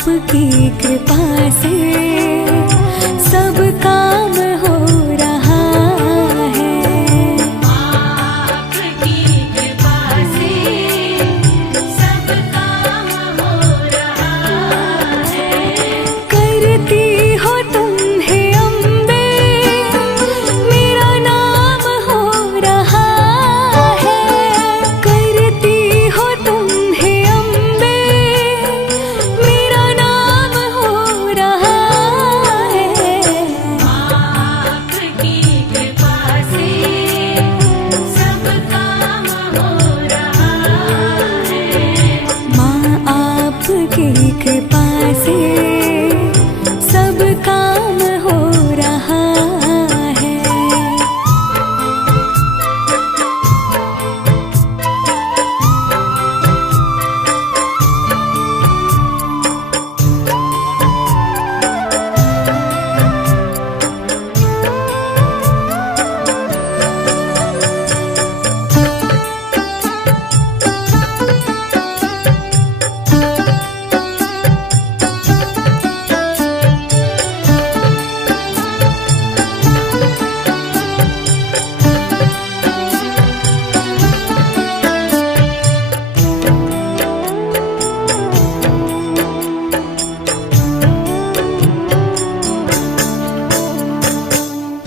आपकी कृपा से सब काम हो रहा है। आपकी कृपा से सब काम हो रहा है। करती हो तुम हे अम्बे, मेरा नाम हो रहा है। करती हो तुम हे अम्बे, मेरा नाम हो रहा है। आपकी कृपा से सब काम हो रहा है। माँ आपकी कृपा से सब काम हो रहा है।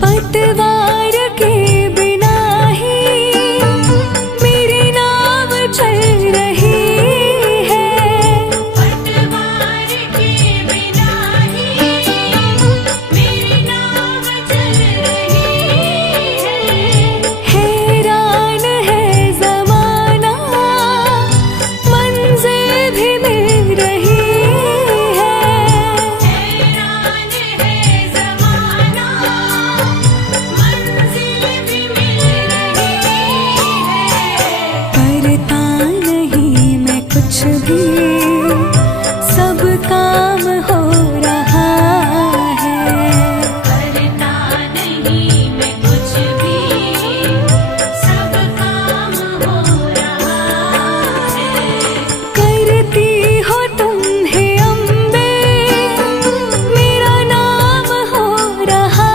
पतवार के बिना ही मेरी नाव चल रही है। पतवार के बिना ही मेरी नाव चल रही है। हैरान है ज़माना, मंजिल भी मिल रही है। हैरान है ज़माना, मंजिल भी मिल रही है। करता नहीं मैं कुछ भी, सब काम हो रहा है। करता नहीं मैं कुछ भी, सब काम हो रहा है। करती हो तुम हे अम्बे, मेरा नाम हो रहा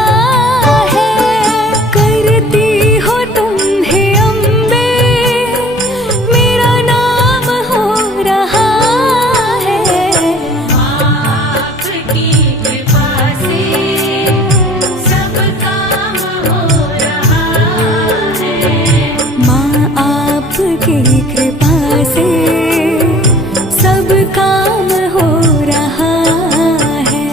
है। करती हो तुम हे अम्बे, मेरा नाम हो रहा है। आपकी कृपा से सब काम हो रहा है। माँ आपकी कृपा से सब काम हो रहा है।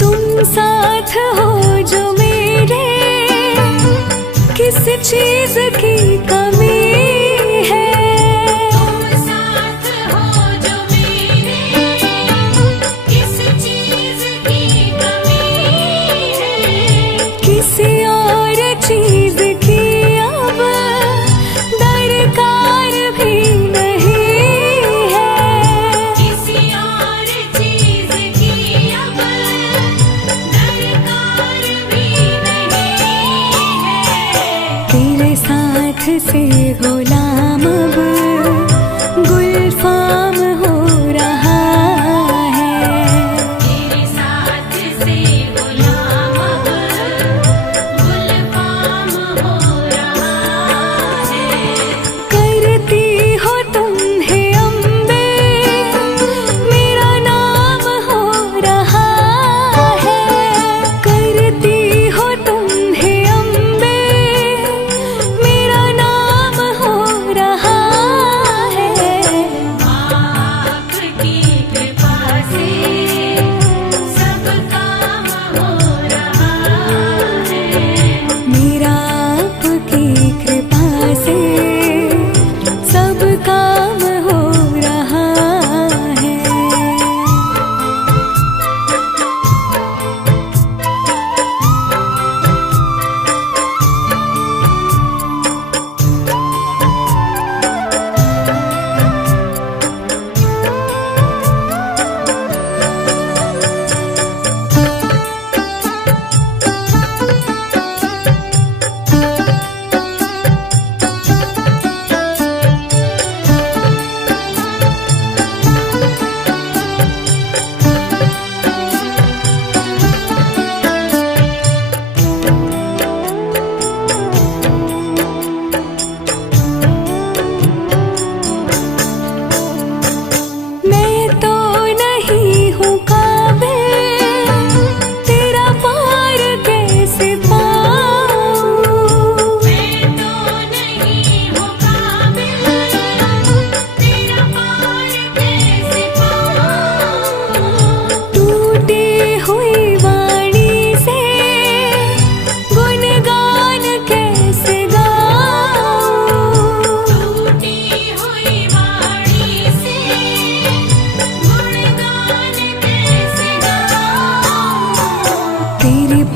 तुम साथ हो जो मेरे, किस चीज की कमी है। तुम साथ हो जो मेरे, किस चीज की कमी है। किसी और चीज की अब दरकार भी नहीं है। किसी और चीज की अब दरकार भी नहीं है। तेरे साथ से गुलाम अब गुलफाम हो रहा है। तेरे साथ से गुलाम अब गुलफाम हो रहा है। करती हो तुम हे अम्बे, मेरा नाम हो रहा है। करती हो तुम हे अम्बे, मेरा नाम हो रहा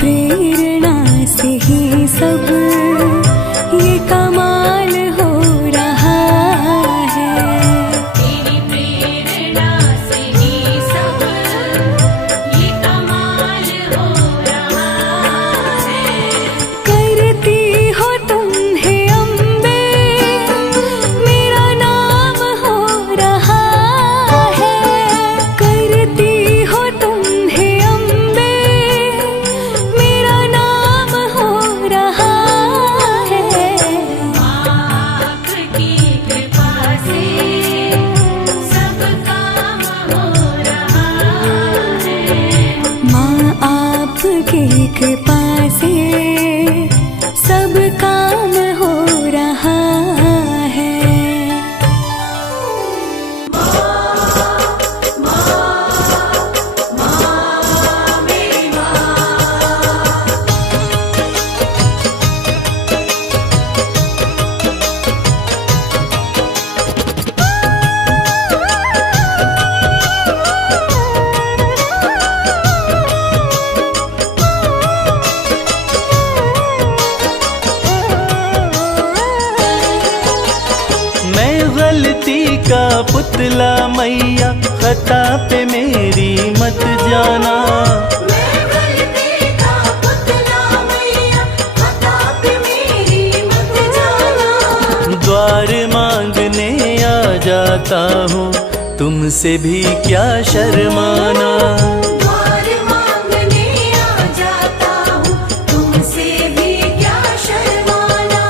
प्रेरणा से ही सब ये कमाल हो रहा है। तेरी प्रेरणा से ही सब ये कमाल हो रहा है। करती हो तुम हे अम्बे, मेरा नाम हो रहा है। करती हो तुम हे अम्बे, मेरा नाम हो रहा है। आपकी कृपा से सब काम हो रहा है। माँ आपकी कृपा से सब काम हो रहा है। मैं गलती का पुतला मैया, खता पे मेरी मत जाना। मैं गलती का पुतला मैया, खता पे मेरी मत जाना। द्वार मांगने आ जाता हूँ, तुमसे भी क्या शर्माना। द्वार मांगने आ जाता हूँ, तुमसे भी क्या शर्माना।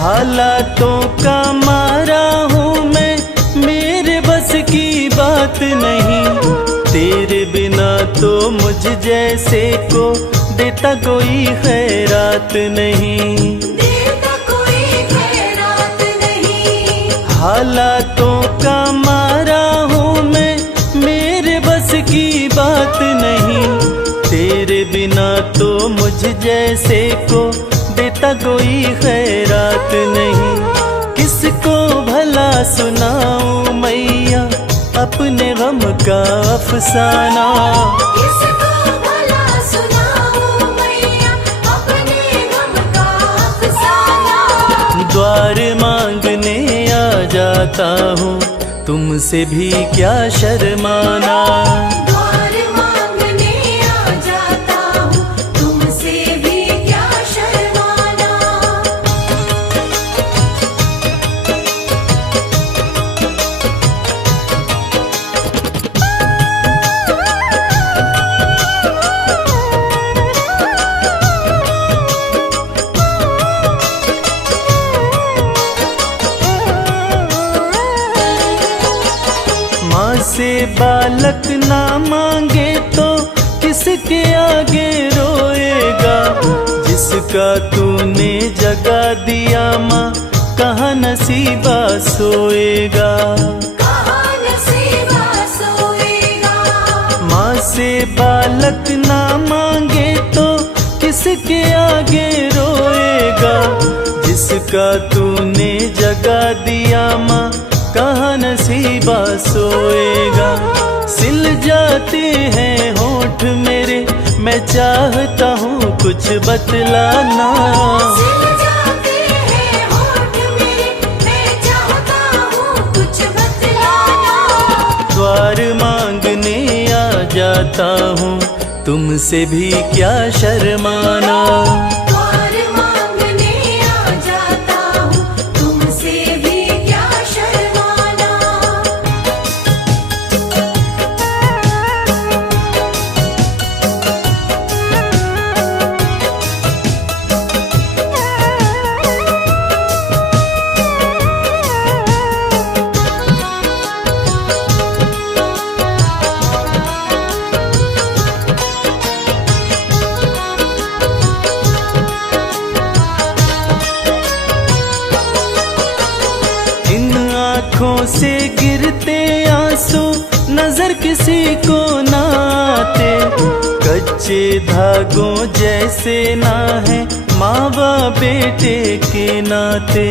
हालातों का मारा हूँ मैं, मेरे बस की बात नहीं। तेरे बिना तो मुझ जैसे को देता कोई खैरात नहीं। देता कोई खैरात नहीं। हालातों का मारा हूँ मैं, मेरे बस की बात नहीं। तेरे बिना तो मुझ जैसे को देता कोई खैरात नहीं। किसको भला सुनाऊं मैया अपने गम का अफसाना। किसको भला सुनाऊं मैया अपने गम का अफसाना। द्वार मांगने आ जाता हूँ, तुमसे भी क्या शर्माना। द्वार मांगने आ जाता हूँ, तुमसे भी क्या शर्माना। माँ से बालक ना मांगे तो किसके आगे रोएगा। जिसका तूने जगा दिया माँ, कहाँ नसीबा सोएगा। कहाँ नसीबा सोएगा। माँ से बालक ना मांगे तो किसके आगे रोएगा। जिसका तूने जगा दिया माँ, कहाँ नसीबा सोएगा। सिल जाते हैं होठ मेरे, मैं चाहता हूँ कुछ बतलाना। सिल जाते हैं होठ मेरे, मैं चाहता हूँ कुछ बतलाना। द्वार मांगने आ जाता हूँ, तुमसे भी क्या शर्माना। द्वार मांगने आ जाता हूँ, तुमसे भी क्या शर्माना। से गिरते आंसू नजर किसी को ना आते, कच्चे धागों जैसे ना है माँ व बेटे के नाते।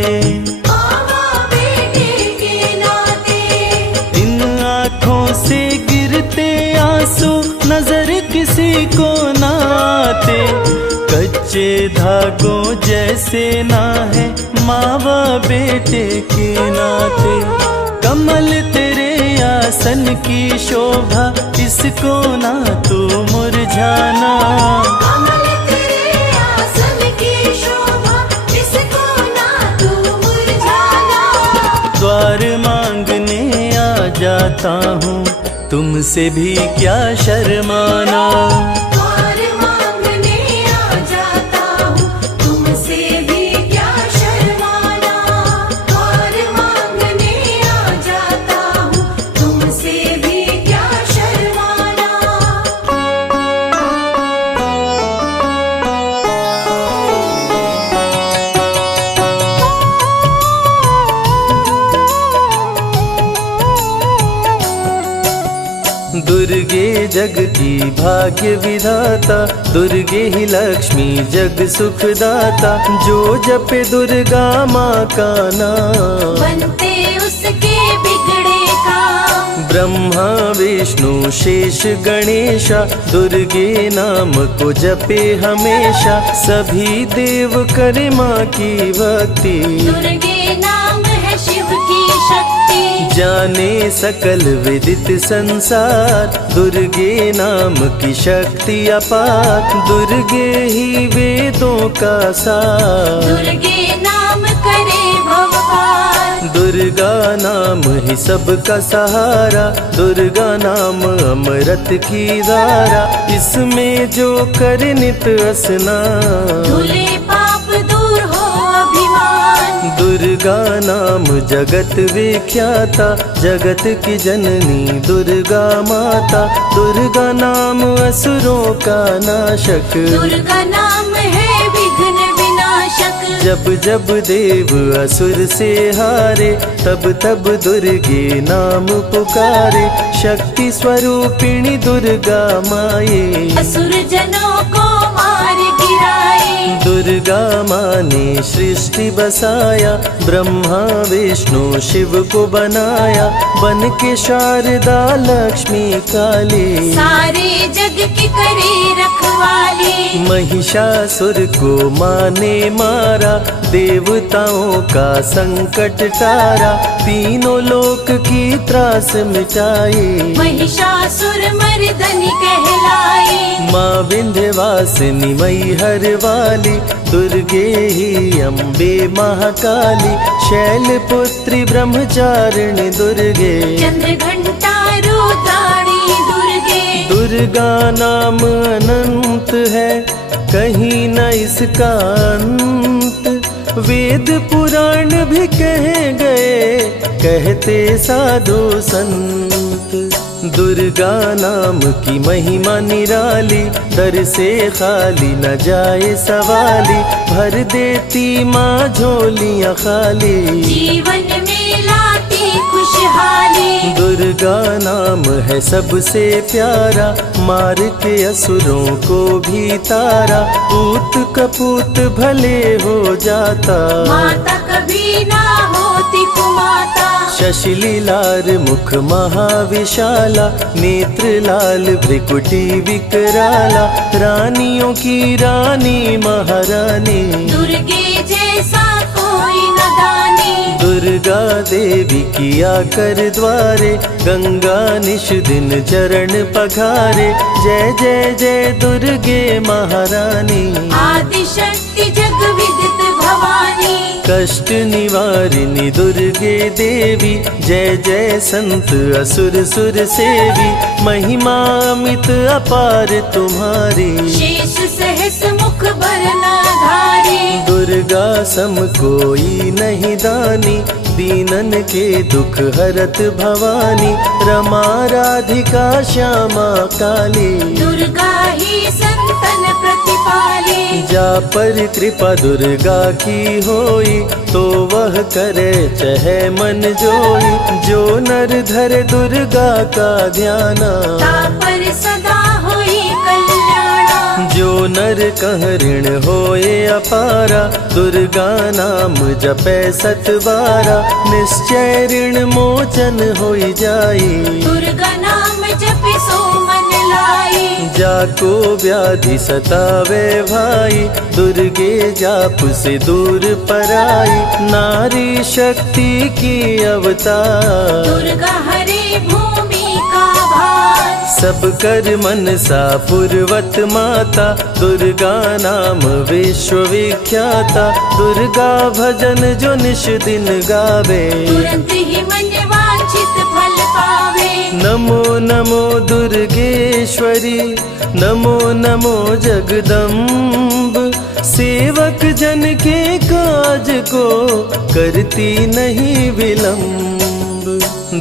इन आँखों से गिरते आंसू नजर किसी को ना आते, कच्चे धागों जैसे ना है माँ व बेटे के नाते। कमल तेरे आसन की शोभा इसको ना तू मुरझाना, कमल तेरे आसन की शोभा इसको ना तू मुरझाना। द्वार मांगने आ जाता हूँ तुमसे भी क्या शर्माना, द्वार मांगने आ जाता हूँ तुमसे भी क्या शर्माना, द्वार मांगने आ जाता हूँ तुमसे भी क्या शर्माना। दुर्गे जग की भाग्य विधाता, दुर्गे ही लक्ष्मी जग सुखदाता, जो जपे दुर्गा माँ का नाम बनते उसके बिगड़े काम। ब्रह्मा विष्णु शेष गणेशा, दुर्गे नाम को जपे हमेशा, सभी देव करे माँ की भक्ति। दुर्गे नाम है शिव की शक्ति, जाने सकल विदित संसार, दुर्गे नाम की शक्ति अपार, दुर्गे ही वेदों का सार। दुर्गे नाम करे भवपार, दुर्गा नाम ही सबका सहारा, दुर्गा नाम अमृत की धारा, इसमें जो करे नित स्नान, धुले पाप दूर हो अभिमान। दुर्गा नाम जगत विख्याता, जगत की जननी दुर्गा माता, दुर्गा नाम असुरों का नाशक। दुर्गा नाम है विघ्न विनाशक, जब जब देव असुर से हारे, तब तब दुर्गे नाम पुकारे, शक्ति स्वरूपिणी दुर्गा माये, असुर जनों को मार गिराए। दुर्गा माँ ने सृष्टि बसाया, ब्रह्मा विष्णु शिव को बनाया, बन के शारदा लक्ष्मी काली, सारे जग की करे रखवाली। महिषासुर को माँ ने मारा, देवताओं का संकट टारा, तीनों लोक की त्रास मिटाई। महिषासुर मर्दनी कहलाई, माँ विंध्यवासिनी मैहर वाली, दुर्गे ही अम्बे महाकाली, शैलपुत्री ब्रह्मचारिणी दुर्गे, चंद्र घंटा रुद्राणी दुर्गे। दुर्गा नाम अनंत है कहीं न इसका अंत, वेद पुराण भी कह गए कहते साधु संत। दुर्गा नाम की महिमा निराली, दर से खाली न जाए सवाली, भर देती माँ झोलियाँ खाली, जीवन में लाती खुशहाली। दुर्गा नाम है सबसे प्यारा, मार के असुरों को भी तारा, पूत कपूत भले हो जाता, माता कभी ना होती कुमाता। शशिलीलार मुख महाविशाला, नेत्र लाल भ्रिकुटी विकराला, रानियों की रानी महारानी, दुर्गे जैसा कोई न दानी। दुर्गा देवी किया कर द्वारे, गंगा निश दिन चरण पखारे, जय जय जय दुर्गे महारानी, आदि शक्ति जग विदित भवानी। कष्ट निवारिणी दुर्गे देवी, जय जय संत असुर सुर सेवी, महिमा अमित अपार तुम्हारी, शेष सहस मुख बरनाधारी। दुर्गा सम कोई नहीं दानी, दीनन के दुख हरत भवानी, रमा राधिका श्यामा काली, दुर्गा ही संत संतन प्रतिपाले। जा पर कृपा दुर्गा की होई, तो वह करे चहे मन जोई। जो नर धरे दुर्गा का ध्याना, तापर सदा होई कल्याणा। जो नर कह ऋण होए अपारा, दुर्गा नाम जपे सतबारा। निश्चय ऋण मोचन होई जाई, दुर्गा नाम जपे सो मन लाई। जाको व्याधि सतावे भाई, दुर्गे जाप से दूर पराई। नारी शक्ति की अवतार, दुर्गा हरे भूमि का भार। सब कर मनसा पूर्वत माता, दुर्गा नाम विश्व विख्याता। दुर्गा भजन जो निश दिन गावे, तुरंत ही मन वांछित फल पावे। नमो नमो दुर्गेश्वरी, नमो नमो जगदम्ब। सेवक जन के काज को करती नहीं विलम्ब।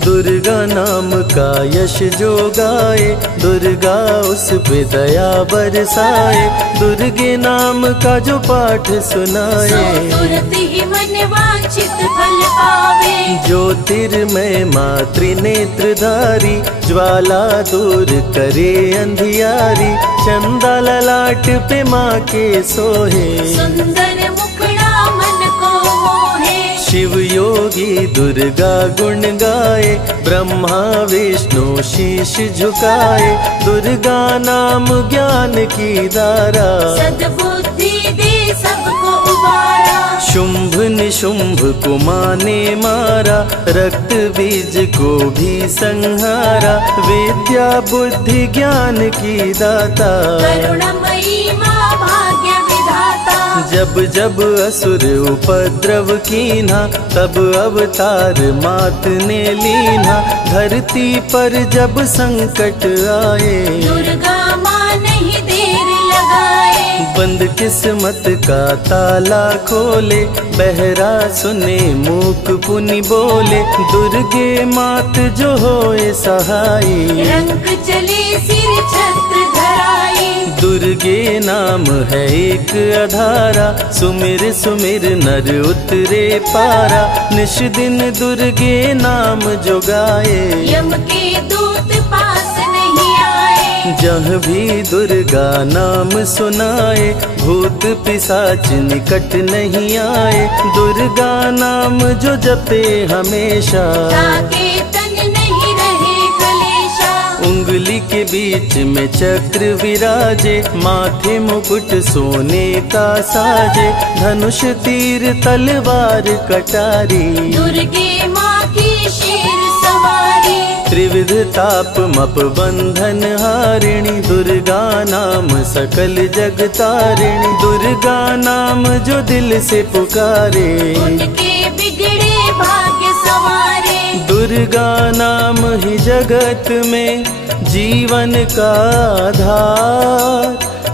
दुर्गा नाम का यश जो गाए, दुर्गा उस पे दया बरसाए। दुर्गे नाम का जो पाठ सो सुनाए, तुरंत ही मन वांछित फल पावे। ज्योतिर्मय मातृ नेत्रधारी, ज्वाला दूर करे अंधियारी। चंदा ललाट पे माँ के सोहे, सुंदर मुखड़ा मन को मोहे। शिव योगी दुर्गा गुण गाए, ब्रह्मा विष्णु शीश झुकाए। दुर्गा नाम ज्ञान की धारा, सद्बुद्धि दे सबको उबारा। शुंभ निशुंभ को माने मारा, रक्त बीज को भी संहारा। विद्या बुद्धि ज्ञान की दाता, करुणामयी माँ भाग्य विधाता। जब जब असुर उपद्रव कीन्हा, तब अवतार मात ने लीन्हा। धरती पर जब संकट आए, दुर्गा माँ नहीं देर लगाए। बंद किस्मत का ताला खोले, बहरा सुने मूक पुनि बोले। दुर्गे मात जो होए सहाई, रंग चले सिर छत्र धराई। दुर्गे नाम है एक अधारा, सुमिर सुमिर नर उतरे पारा। निश दिन दुर्गे नाम जो गाए, यम के दूत पास नहीं आए। जहाँ भी दुर्गा नाम सुनाए, भूत पिशाच निकट नहीं आए। दुर्गा नाम जो जपे हमेशा, ताके तन नहीं रहे कलेशा। उंगली के बीच में चक्र विराजे, माथे मुकुट सोने का साजे। धनुष तीर तलवार कटारी, दुर्गे माँ की शेर सवारी। त्रिविध ताप मप बंधन हारिणी, दुर्गा नाम सकल जग तारिणी। दुर्गा नाम जो दिल से पुकारे, उनके बिगड़े भाग्य सवारे। दुर्गा नाम ही जगत में जीवन का आधार।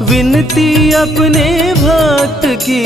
विनती अपने भक्त की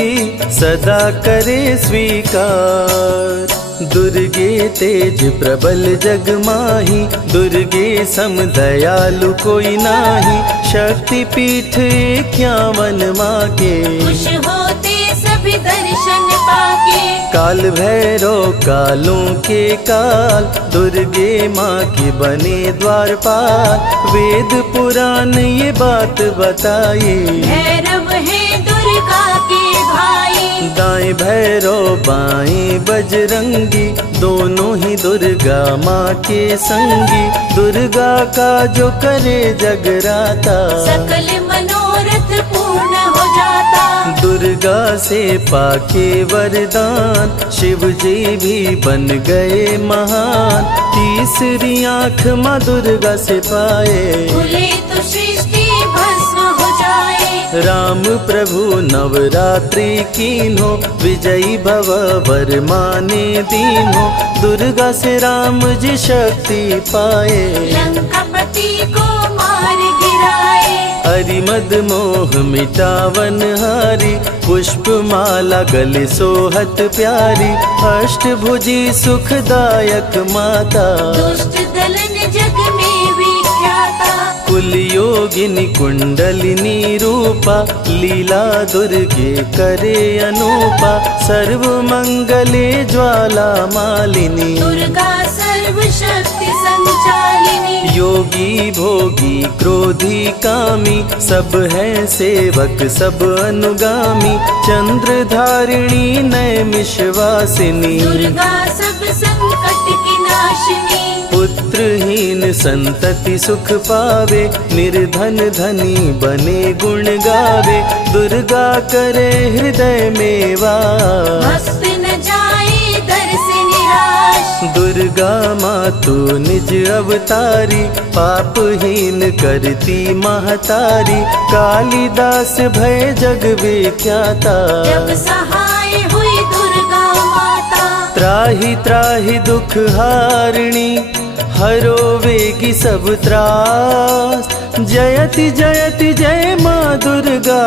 सदा करे स्वीकार। दुर्गे तेज प्रबल जग माही, दुर्गे सम दयालु कोई नाही। शक्ति पीठ 51 माँ के, खुश होते सभी दर्शन पाके। काल भैरव कालों के काल, दुर्गे माँ की बने द्वारपाल। वेद पुराण ये बात बताई, भैरव है दुर्गा के भाई। दाएं भैरव बाएं बजरंगी, दोनों ही दुर्गा माँ के संगी। दुर्गा का जो करे जगराता, सकल मनोरथ पूर्ण हो जाता। दुर्गा से पाके वरदान, शिव जी भी बन गए महान। तीसरी आँख माँ दुर्गा से पाए, खुले तो सृष्टि भस्म हो जाए। राम प्रभु नवरात्रि कीन्हो, विजयी भव वर माने दीन्हो। दुर्गा से राम जी शक्ति पाए, लंकापति को मार गिराए। हरिमद मोह मिटावन हारी, पुष्प माला गले सोहत प्यारी। अष्टभुजी सुखदायक माता, दुष्ट दलन जग में विख्याता। कुल योगिनी कुंडलिनी रूपा, लीला दुर्गे करे अनूपा, सर्व मंगले ज्वाला मालिनी, दुर्गा सर्वशक्ति संचालिनी, योगी भोगी क्रोधी कामी, सब हैं सेवक सब अनुगामी, चंद्र धारिणी नैमिषवासिनी, दुर्गा सब संकट की नाशिनी, पुत्रहीन संतति सुख पावे, निर्धन धनी बने गुण गावे, दुर्गा करे हृदय में वास, भक्त न जाए दर से निराश, दुर्गा मातु निज अवतारी, पापहीन करती महतारी, कालिदास भय जग विख्याता, जब सहाय हुई दुर्गा माता, त्राहि त्राहि दुख हारिणी, हरो वेगी सब त्रास, जयति जयति जय माँ दुर्गा,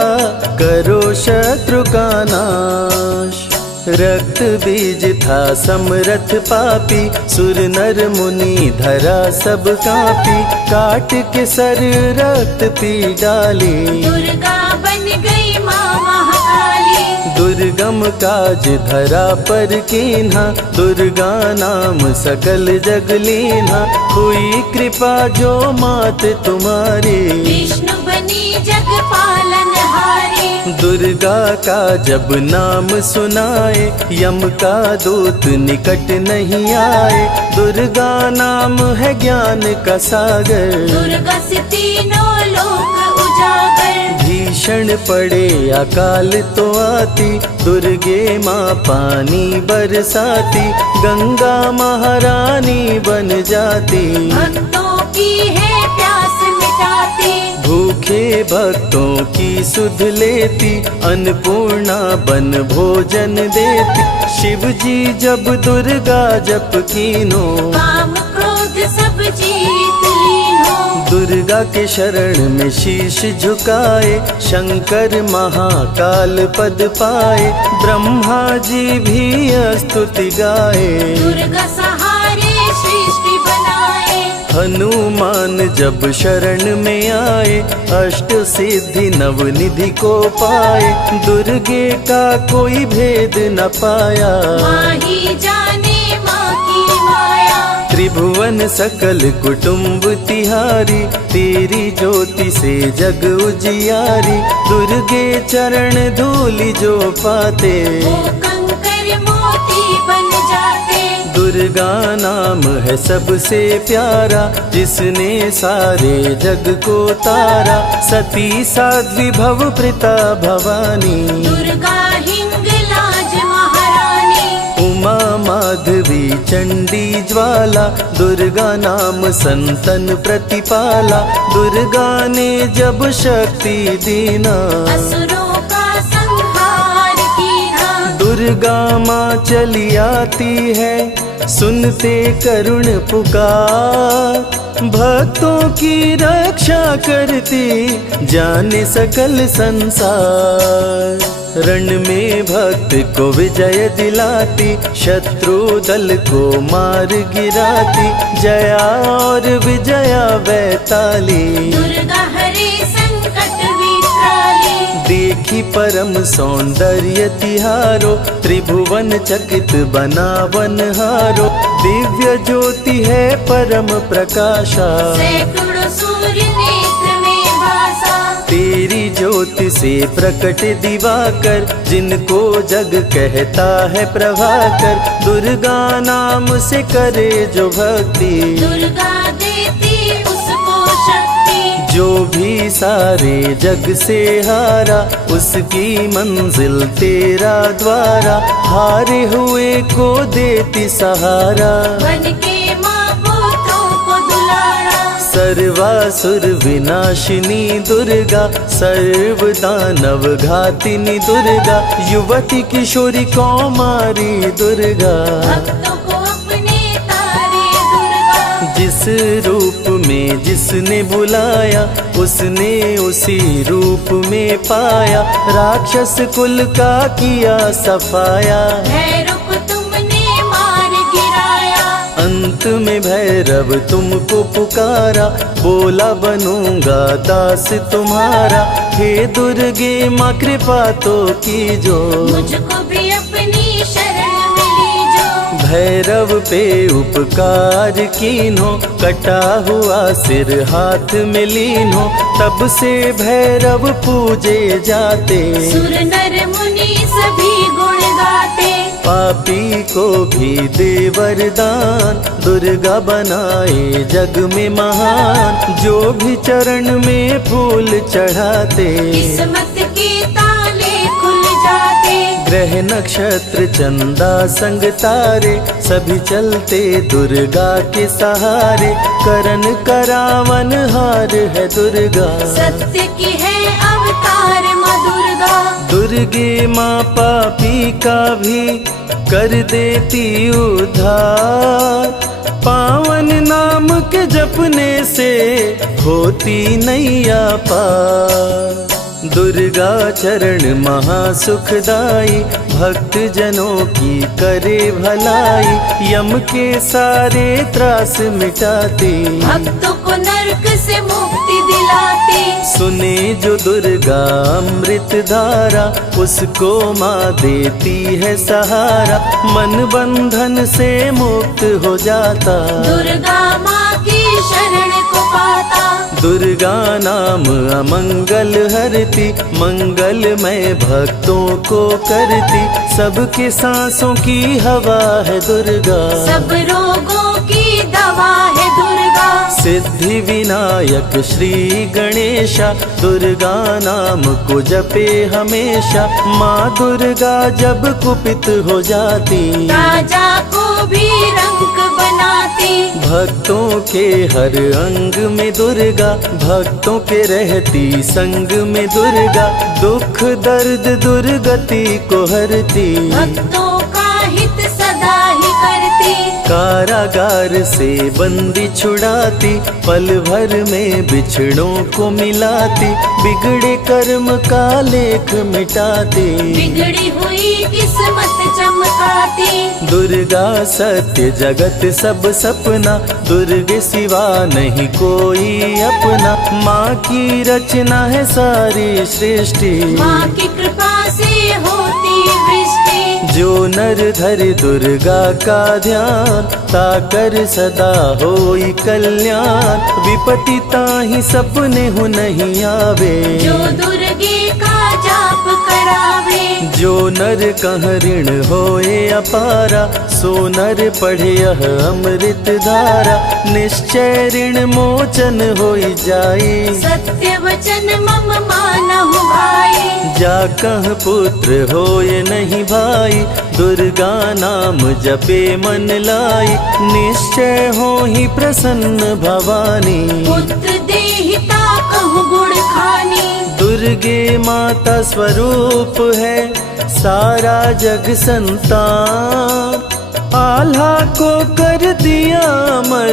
करो शत्रु का नाश, रक्त बीज था समरथ पापी, सुर नर मुनि धरा सब कापी, काट के सर रक्त पी डाली, दुर्गा बन गई माँ महाकाली, दुर्गम काज धरा पर कीन्हा, दुर्गा नाम सकल जग लीन्हा, हुई कृपा जो मात तुम्हारी, विष्णु बनी जग पालन हारी, दुर्गा का जब नाम सुनाए, यम का दूत निकट नहीं आए, दुर्गा नाम है ज्ञान का सागर, दुर्गा से तीनों लोक उजागर, भीषण पड़े अकाल तो आती, दुर्गे माँ पानी बरसाती, गंगा महारानी बन जाती, भक्तों की है प्यास मिटाती, भूखे भक्तों की सुध लेती, अन्नपूर्णा बन भोजन देती, शिव जी जब दुर्गा जप कीनो, काम क्रोध सब जीत लीनो, दुर्गा के शरण में शीश झुकाए, शंकर महाकाल पद पाए, ब्रह्मा जी भी स्तुति गाए, दुर्गा सहारे सृष्टि बनाए, हनुमान जब शरण में आए, अष्ट सिद्धि नव निधि को पाए, दुर्गे का कोई भेद न पाया, माँ ही जाने माँ की माया, त्रिभुवन सकल कुटुंब तिहारी, तेरी ज्योति से जग उजियारी, दुर्गे चरण धूलि जो पाते, वो कंकर मोती बन जाते, दुर्गा नाम है सबसे प्यारा, जिसने सारे जग को तारा, सती साध्वी भव प्रीता भवानी, दुर्गा हिंगलाज महारानी, उमा माधवी चंडी ज्वाला, दुर्गा नाम संतन प्रतिपाला, दुर्गा ने जब शक्ति दीना, असुरों का संहार कीना, दुर्गा माँ चली आती है, सुनते करुण पुकार, भक्तों की रक्षा करती, जाने सकल संसार, रण में भक्त को विजय दिलाती, शत्रु दल को मार गिराती, जया और विजया वैताली, दुर्गा हरे संकट विकराली, देखी परम सौंदर्य तिहारो, त्रिभुवन चकित बनावन हारो, दिव्य ज्योति है परम प्रकाशा, सैकड़ों सूर्य नेत्र में भासा, तेरी ज्योति से प्रकट दिवाकर, जिनको जग कहता है प्रभाकर, दुर्गा नाम से करे जो भक्ति, दुर्गा देती उसको शक्ति, जो भी सारे जग से हारा, उसकी मंजिल तेरा द्वारा, हारे हुए को देती सहारा, बन के माँ पुत्रों को दुलारा, सर्वासुर विनाशिनी दुर्गा, सर्व दानव घातिनी दुर्गा, युवती किशोरी कौमारी दुर्गा, भक्तों को अपने तारे दुर्गा, जिस रूप में जिसने बुलाया, उसने उसी रूप में पाया, राक्षस कुल का किया सफाया, भैरव को तुमने मार गिराया, अंत अंत में भैरव तुमको पुकारा, बोला बनूंगा दास तुम्हारा। हे दुर्गे माँ कृपा तो कीजो, मुझको भी अपनी शरण मिली जो। भैरव पे उपकार कीन्हो, कटा हुआ सिर हाथ में लीन्हो। तब से भैरव पूजे जाते, सुर नर मुनि सभी गुण गाते। पापी को भी दे वरदान, दुर्गा बनाए जग में महान। जो भी चरण में फूल चढ़ाते, किस्मत के ताले खुल जाते। ग्रह नक्षत्र चंदा संग तारे, सभी चलते दुर्गा के सहारे। करन करावन हार है दुर्गा, सत्य की है अवतार माँ दुर्गा। दुर्गे माँ पापी का भी कर देती उद्धार। पावन नाम के जपने से होती नैया पार। दुर्गा चरण महासुखदाई, भक्त जनों की करे भलाई। यम के सारे त्रास मिटाती, भक्तों को नरक से मुक्ति दिलाते। सुने जो दुर्गा अमृत धारा, उसको माँ देती है सहारा। मन बंधन से मुक्त हो जाता, दुर्गा माँ की शरण को पाता। दुर्गा नाम अमंगल हरती, मंगलमय भक्तों को करती। सबके सांसों की हवा है दुर्गा, सब रोगों की दवा है दुर्गा। सिद्धि विनायक श्री गणेशा, दुर्गा नाम को जपे हमेशा। माँ दुर्गा जब कुपित हो जाती, राजा को भी रंक बनाती। भक्तों के हर अंग में दुर्गा, भक्तों के रहती संग में दुर्गा। दुख दर्द दुर्गति को हरती, भक्तों का हित सदा ही करती। कारागार से बंदी छुड़ाती, पल भर में बिछड़ों को मिलाती। बिगड़े कर्म का लेख मिटाती, बिगड़ी हुई किस्मत चमकाती। दुर्गा सत्य जगत सब सपना, दुर्गे सिवा नहीं कोई अपना। माँ की रचना है सारी सृष्टि, माँ की कृपा से होती वृष्टि। जो नर धरे दुर्गा का ध्यान, ताकर सदा होई कल्याण। विपत्ति ताहि सपने हो नहीं आवे, जो दुर्गे का जाप करावे। जो नर कह ऋण होए अपारा, सो नर पढ़े यह अमृत धारा। निश्चय ऋण मोचन होई जाई, सत्य वचन मम मानहु भाई। जा कह पुत्र होए नहीं भाई, दुर्गा नाम जपे मन लाई। निश्चय हो ही प्रसन्न भवानी, पुत्र देहिता कहु गुण खानी। दुर्गे माता स्वरूप है सारा जग संतान। आल्हा को कर दिया अमर,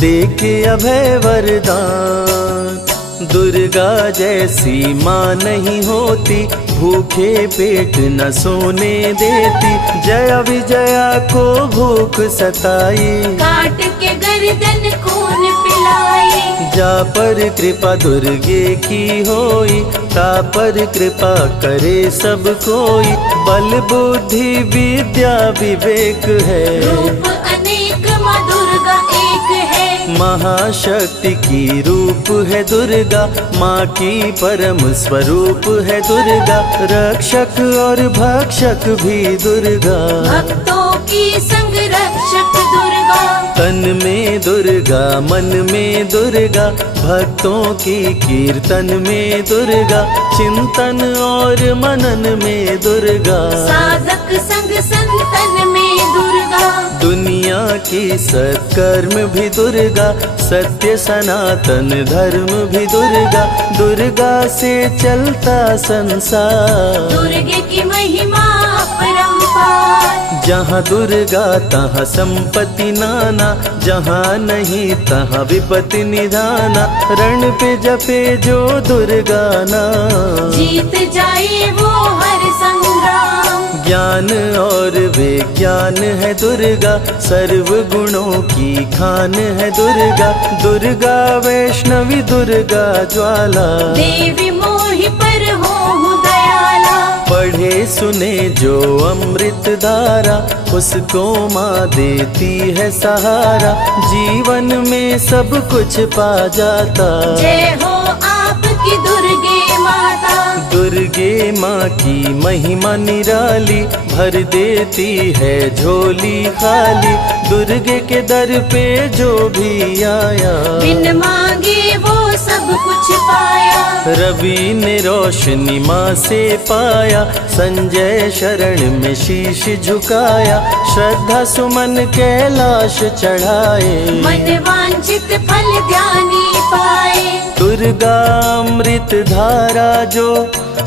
देके अभय वरदान। दुर्गा जैसी माँ नहीं होती, भूखे पेट न सोने देती। जया विजया को भूख सताई, काट के गर्दन खून पिलाई। जा पर कृपा दुर्गे की होई, ता पर कृपा करे सब कोई। बल बुद्धि विद्या विवेक है, रूप अनेक माँ दुर्गा एक है। महाशक्ति की रूप है दुर्गा, माँ की परम स्वरूप है दुर्गा। रक्षक और भक्षक भी दुर्गा, भक्तों की संग रक्षक दुर्गा। तन में दुर्गा मन में दुर्गा, भक्तों की कीर्तन में दुर्गा। चिंतन और मनन में दुर्गा, साधक संग संतन में दुर्गा। दुनिया की सत्कर्म भी दुर्गा, सत्य सनातन धर्म भी दुर्गा। दुर्गा से चलता संसार, दुर्गे की महिमा अपरंपार। जहाँ दुर्गा तहाँ संपत्ति नाना, जहाँ नहीं तहाँ विपत्ति निधाना। रण पे जपे जो दुर्गा नाम, जीत जाए वो हर संग्राम। ज्ञान और विज्ञान है दुर्गा, सर्व गुणों की खान है दुर्गा। दुर्गा वैष्णवी दुर्गा ज्वाला, देवी मोहि पर हो दयाला। पढ़े सुने जो अमृत धारा, उसको माँ देती है सहारा। जीवन में सब कुछ पा जाता। जय हो आपकी दुर्गे माता। दुर्गे माँ की महिमा निराली, भर देती है झोली खाली। दुर्गे के दर पे जो भी आया, बिन मांगे वो सब कुछ पाया। रवि ने रोशनी माँ से पाया, संजय शरण में शीश झुकाया। श्रद्धा सुमन कैलाश चढ़ाए, मन वांछित फल ध्यानी पाए। दुर्गा अमृत धारा जो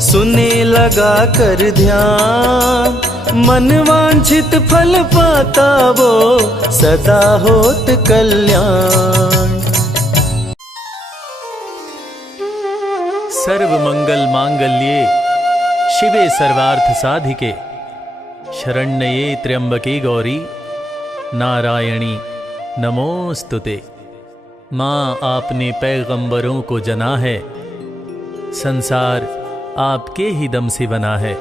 सुने लगा कर ध्यान, मन वांछित फल पाता वो सदा होत कल्याण। सर्व मंगल मांगल्ये शिवे सर्वार्थ साधिके, शरण्ये त्र्यंबके गौरी नारायणी नमोस्तुते। माँ आपने पैगंबरों को जना है, संसार आपके ही दम से बना है।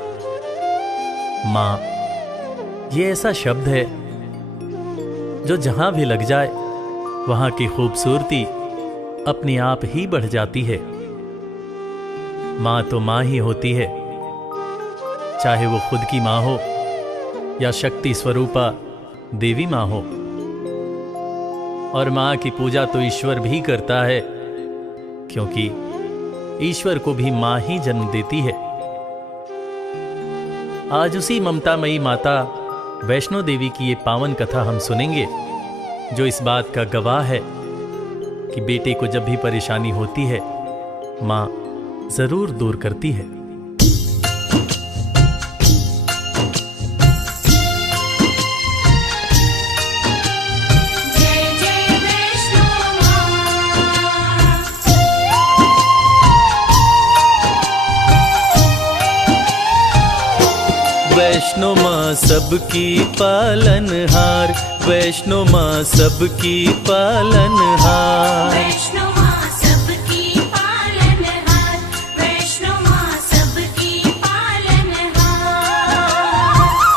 माँ ये ऐसा शब्द है जो जहां भी लग जाए वहां की खूबसूरती अपने आप ही बढ़ जाती है। माँ तो माँ ही होती है, चाहे वो खुद की माँ हो या शक्ति स्वरूपा देवी माँ हो। और माँ की पूजा तो ईश्वर भी करता है, क्योंकि ईश्वर को भी माँ ही जन्म देती है। आज उसी ममतामयी माता वैष्णो देवी की ये पावन कथा हम सुनेंगे, जो इस बात का गवाह है कि बेटे को जब भी परेशानी होती है माँ जरूर दूर करती है। जय जय वैष्णो माँ। वैष्णो माँ सबकी पालनहार, वैष्णो माँ सबकी पालनहार। वैष्णो माँ सबकी पालनहार, वैष्णो माँ सबकी पालनहार।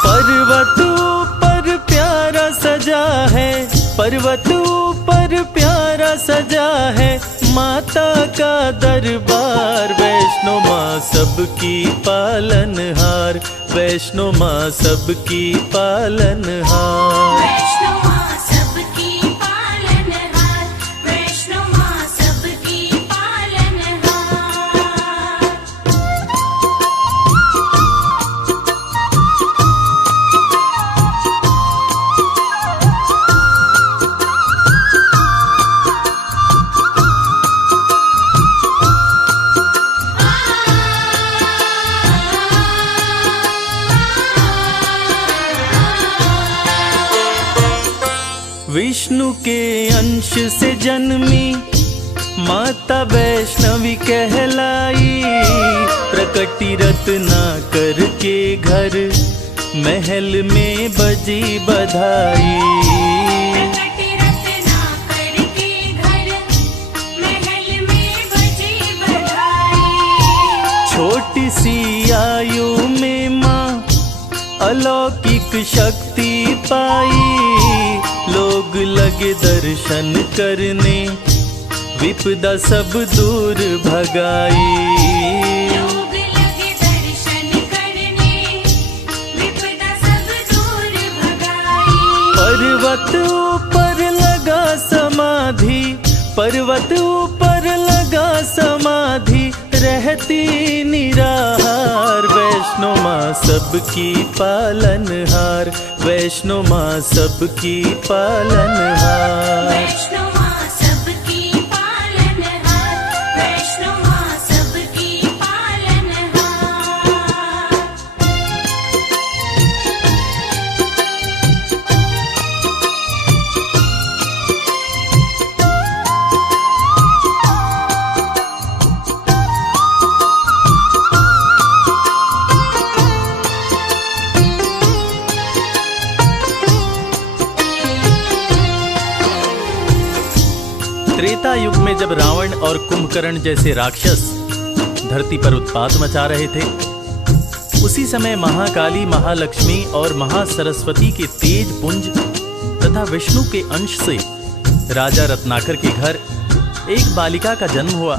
पर्वत ऊपर प्यारा सजा है, पर्वत ऊपर प्यारा सजा है माता का दरबार। वैष्णो माँ सबकी पालनहार, वैष्णो माँ सबकी पालनहार। वैष्णो माँ सबकी पालनहार, वैष्णो माँ सबकी पालनहार। विष्णु के अंश से जन्मी माता वैष्णवी कहलाई। प्रकटी रत्नाकर के घर महल में बजी बधाई। प्रकटी रत्नाकर के घर महल में बजी बधाई। छोटी सी आयु में माँ अलौकिक शक्ति पाई। लोग लगे दर्शन करने, विपदा सब दूर भगाई। लोग लगे दर्शन करने, विपदा सब दूर भगाई। पर्वत ऊपर लगा समाधि, पर्वत ऊपर लगा समाधि, रहती निराहार। वैष्णो माँ सबकी पालनहार, वैष्णो माँ सबकी पालनहार। वैष्णो माँ सबकी पालनहार, वैष्णो माँ सबकी पालनहार। त्रेता युग में जब रावण और कुंभकर्ण जैसे राक्षस धरती पर उत्पात मचा रहे थे, उसी समय महाकाली, महालक्ष्मी और महासरस्वती के तेज पुंज तथा विष्णु के अंश से राजा रत्नाकर के घर एक बालिका का जन्म हुआ,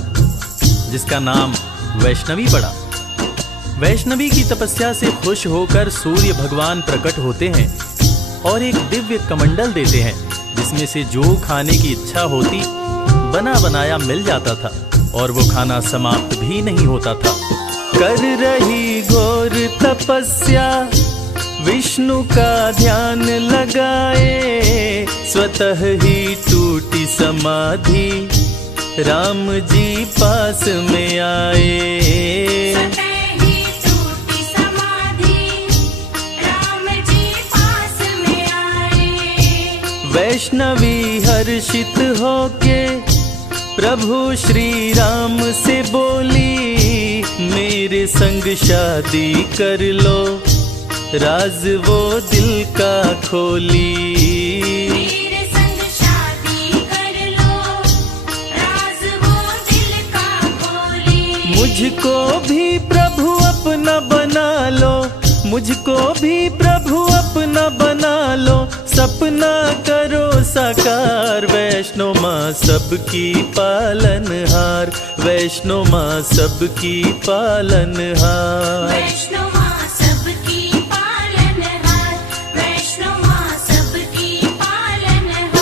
जिसका नाम वैष्णवी पड़ा। वैष्णवी की तपस्या से खुश होकर सूर्य भगवान प्रकट होते हैं और एक दिव्य कमंडल देते हैं, जिसमें से जो खाने की इच्छा होती बना बनाया मिल जाता था और वो खाना समाप्त भी नहीं होता था। कर रही घोर तपस्या विष्णु का ध्यान लगाए, स्वतः ही टूटी समाधि राम जी पास में आए। स्वतः ही टूटी समाधि राम जी पास में आए। वैष्णवी हर्षित होके प्रभु श्री राम से बोली, मेरे संग शादी कर लो, राज वो दिल का खोली। मेरे संग शादी कर लो, राज वो दिल का खोली। मुझको भी प्रभु अपना बना लो, मुझको भी प्रभु अपना बना लो, सपना करो साकार। वैष्णो माँ सबकी पालनहार, वैष्णो माँ सबकी पालनहार। वैष्णो माँ सबकी पालनहार, वैष्णो माँ सबकी पालनहार।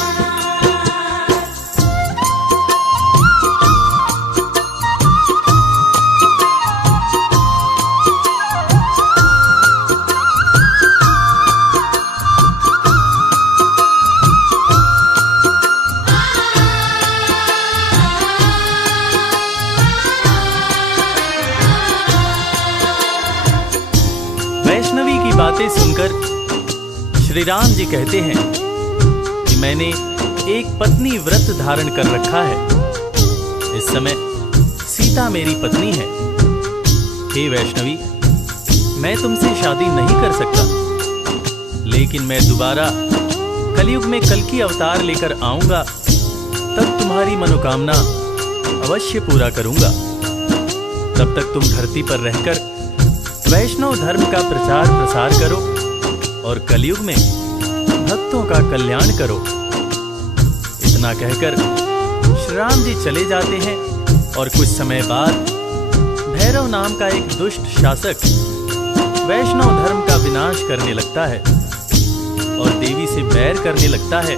वैष्णवी की बातें सुनकर श्री राम जी कहते हैं कि मैंने एक पत्नी व्रत धारण कर रखा है। इस समय सीता मेरी पत्नी है। हे वैष्णवी, मैं तुमसे शादी नहीं कर सकता, लेकिन मैं दोबारा कलयुग में कल्कि अवतार लेकर आऊंगा, तब तुम्हारी मनोकामना अवश्य पूरा करूंगा। तब तक तुम धरती पर रहकर वैष्णव धर्म का प्रचार प्रसार करो और कलयुग में भक्तों का कल्याण करो। इतना कहकर श्री राम जी चले जाते हैं और कुछ समय बाद भैरव नाम का एक दुष्ट शासक वैष्णव धर्म का विनाश करने लगता है और देवी से बैर करने लगता है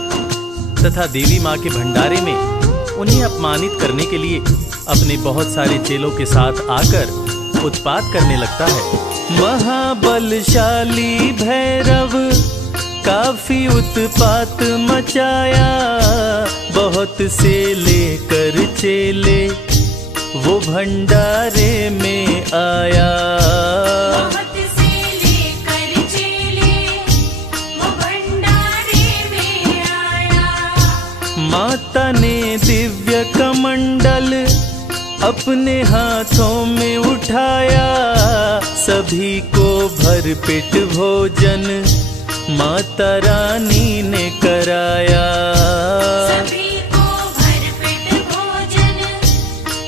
तथा देवी माँ के भंडारे में उन्हें अपमानित करने के लिए अपने बहुत सारे चेलों के साथ आकर उत्पात करने लगता है। महाबलशाली भैरव काफी उत्पात मचाया, बहुत से लेकर चेले वो भंडारे में आया। बहुत से लेकर चेले वो भंडारे में आया। माता ने दिव्य कमंडल अपने हाथों में उठाया, सभी को भरपेट भोजन माता रानी ने कराया। सभी को भरपेट भोजन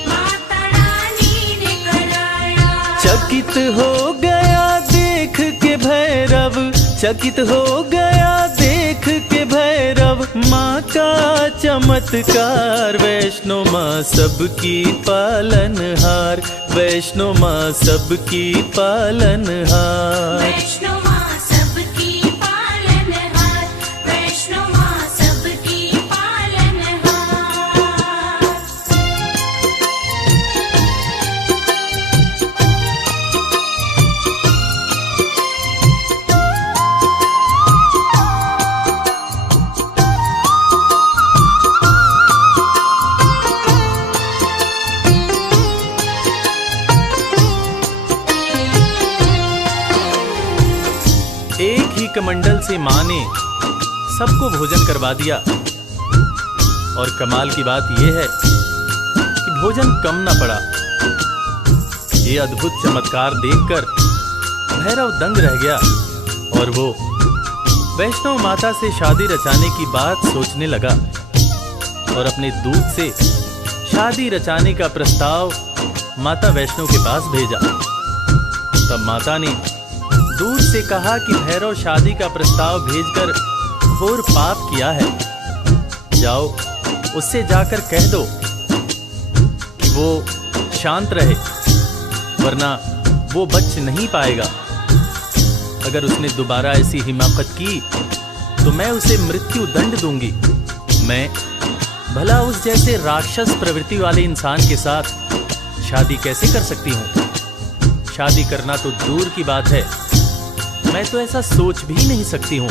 माता रानी ने कराया। चकित हो गया देख के भैरव, चकित हो गया देख के भैरव माँ का चमत्कार। वैष्णो माँ सबकी पालनहार, वैष्णो माँ सबकी पालनहार। वैष्णो माँ सबकी पालनहार, वैष्णो माँ सबकी पालनहार। एक ही कमंडल से माँ ने सबको भोजन करवा दिया और कमाल की बात यह है कि भोजन कम न पड़ा। ये अद्भुत चमत्कार देखकर भैरव दंग रह गया और वो वैष्णव माता से शादी रचाने की बात सोचने लगा और अपने दूत से शादी रचाने का प्रस्ताव माता वैष्णो के पास भेजा। तब माता ने दूत से कहा कि भैरव शादी का प्रस्ताव भेजकर घोर पाप किया है। जाओ उससे जाकर कह दो कि वो शांत रहे, वरना वो बच नहीं पाएगा। अगर उसने दोबारा ऐसी हिमाकत की तो मैं उसे मृत्यु दंड दूंगी। मैं भला उस जैसे राक्षस प्रवृत्ति वाले इंसान के साथ शादी कैसे कर सकती हूँ? शादी करना तो दूर की बात है, मैं तो ऐसा सोच भी नहीं सकती हूँ।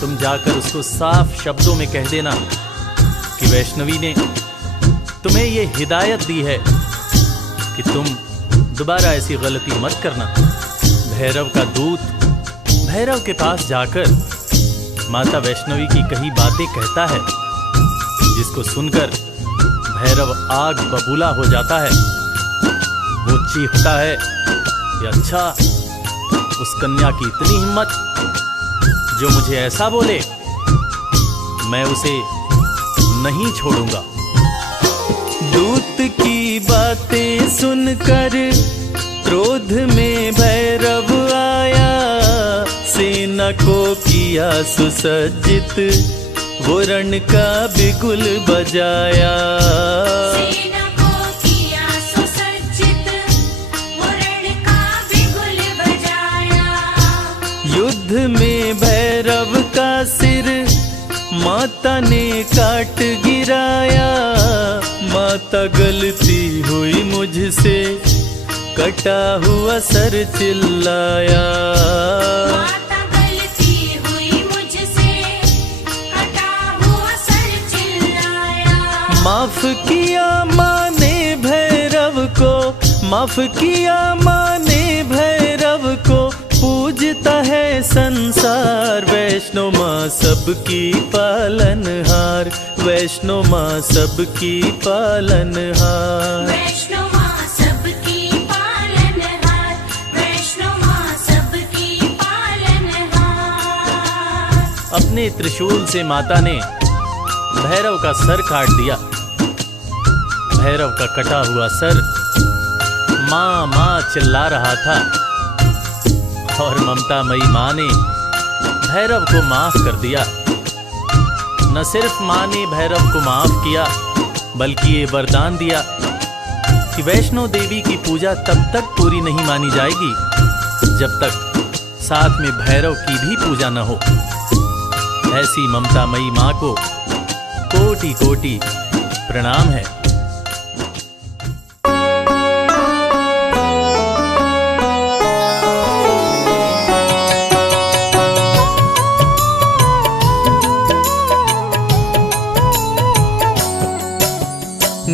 तुम जाकर उसको साफ शब्दों में कह देना कि वैष्णवी ने तुम्हें ये हिदायत दी है कि तुम दोबारा ऐसी गलती मत करना। भैरव का दूत भैरव के पास जाकर माता वैष्णवी की कही बातें कहता है, जिसको सुनकर भैरव आग बबूला हो जाता है। वो चीखता है कि अच्छा, उस कन्या की इतनी हिम्मत जो मुझे ऐसा बोले, मैं उसे नहीं छोड़ूंगा। दूत की बातें सुनकर क्रोध में भैरव आया, सेना को किया सुसज्जित, वो रण का बिगुल बजाया। सेना को किया सुसज्जित, वो रण का बिगुल बजाया। युद्ध में भैरव का सिर माता ने काट गिराया। माता गलती हुई मुझसे, कटा हुआ सर चिल्लाया। माता गलती हुई मुझसे, कटा हुआ सर चिल्लाया। माफ किया माँ ने भैरव को, माफ किया माँ ने भैरव को, पूजता है संसार। वैष्णो माँ सबकी पालनहार, वैष्णो माँ सबकी पालनहार। वैष्णो माँ सबकी पालनहार, वैष्णो माँ सबकी पालनहार। अपने त्रिशूल से माता ने भैरव का सर काट दिया। भैरव का कटा हुआ सर माँ माँ चिल्ला रहा था, और ममतामयी माँ ने भैरव को माफ कर दिया। न सिर्फ माँ ने भैरव को माफ किया, बल्कि ये वरदान दिया कि वैष्णो देवी की पूजा तब तक पूरी नहीं मानी जाएगी जब तक साथ में भैरव की भी पूजा न हो। ऐसी ममतामयी माँ को कोटि कोटि प्रणाम है।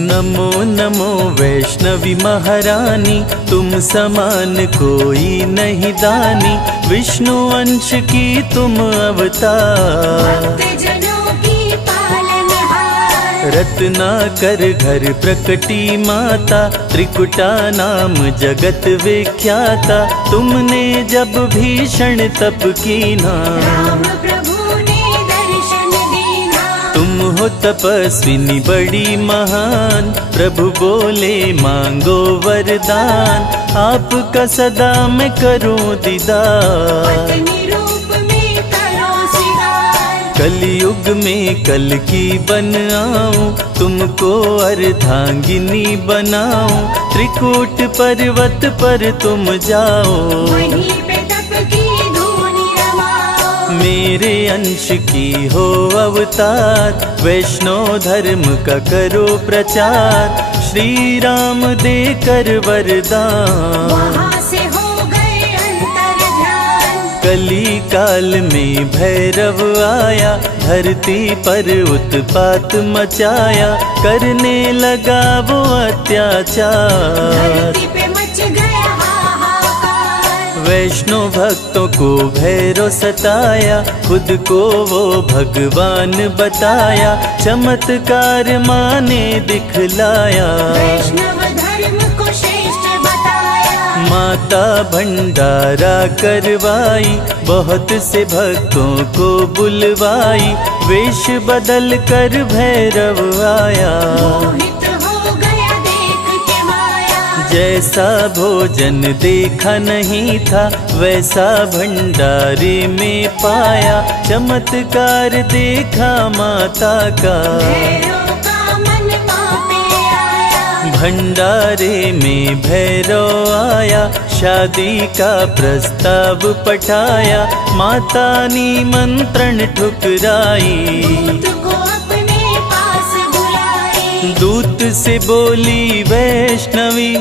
नमो नमो वैष्णवी महारानी, तुम समान कोई नहीं दानी। विष्णु अंश की तुम अवतार, भक्तजनों की पालनहार। रत्नाकर घर प्रकटी माता, त्रिकुटा नाम जगत विख्याता। तुमने जब भीषण तप कीना, राम प्रभु ने दर्शन दीना। तुम हो तपस्विनी बड़ी महान, प्रभु बोले मांगो वरदान। आपका सदा मैं करूं दीदार, पत्नी रूप में करो सिंगार। कलयुग में कल की बन आऊं, तुमको अर्धांगिनी बनाऊं। त्रिकूट पर्वत पर तुम जाओ, वहीं पे तप की धूनी रमाओ। मेरे अंश की हो अवतार। वैष्णो धर्म का करो प्रचार, श्री राम देकर वरदान। वहाँ से हो गए अंतर ध्यान। कली काल में भैरव आया, धरती पर उत्पात मचाया। करने लगा वो अत्याचार, धरती पे मच गया हाहाकार। वैष्णो भक्तों को भैरव सताया। खुद को वो भगवान बताया, चमत्कार माँ ने दिखलाया। वैष्णव धर्म को श्रेष्ठ बताया। माता भंडारा करवाई, बहुत से भक्तों को बुलवाई, वेश बदल कर भैरव आया। मोहित हो गया देख के माया, जैसा भोजन देखा नहीं था वैसा भंडारे में पाया, चमत्कार देखा माता का भैरव का मन मापे आया। भंडारे में भैरव आया, शादी का प्रस्ताव पठाया, माता निमंत्रण ठुकराई। दूत को अपने पास बुलाए, दूत से बोली वैष्णवी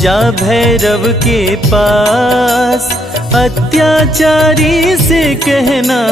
जा भैरव के पास, अत्याचारी से कहना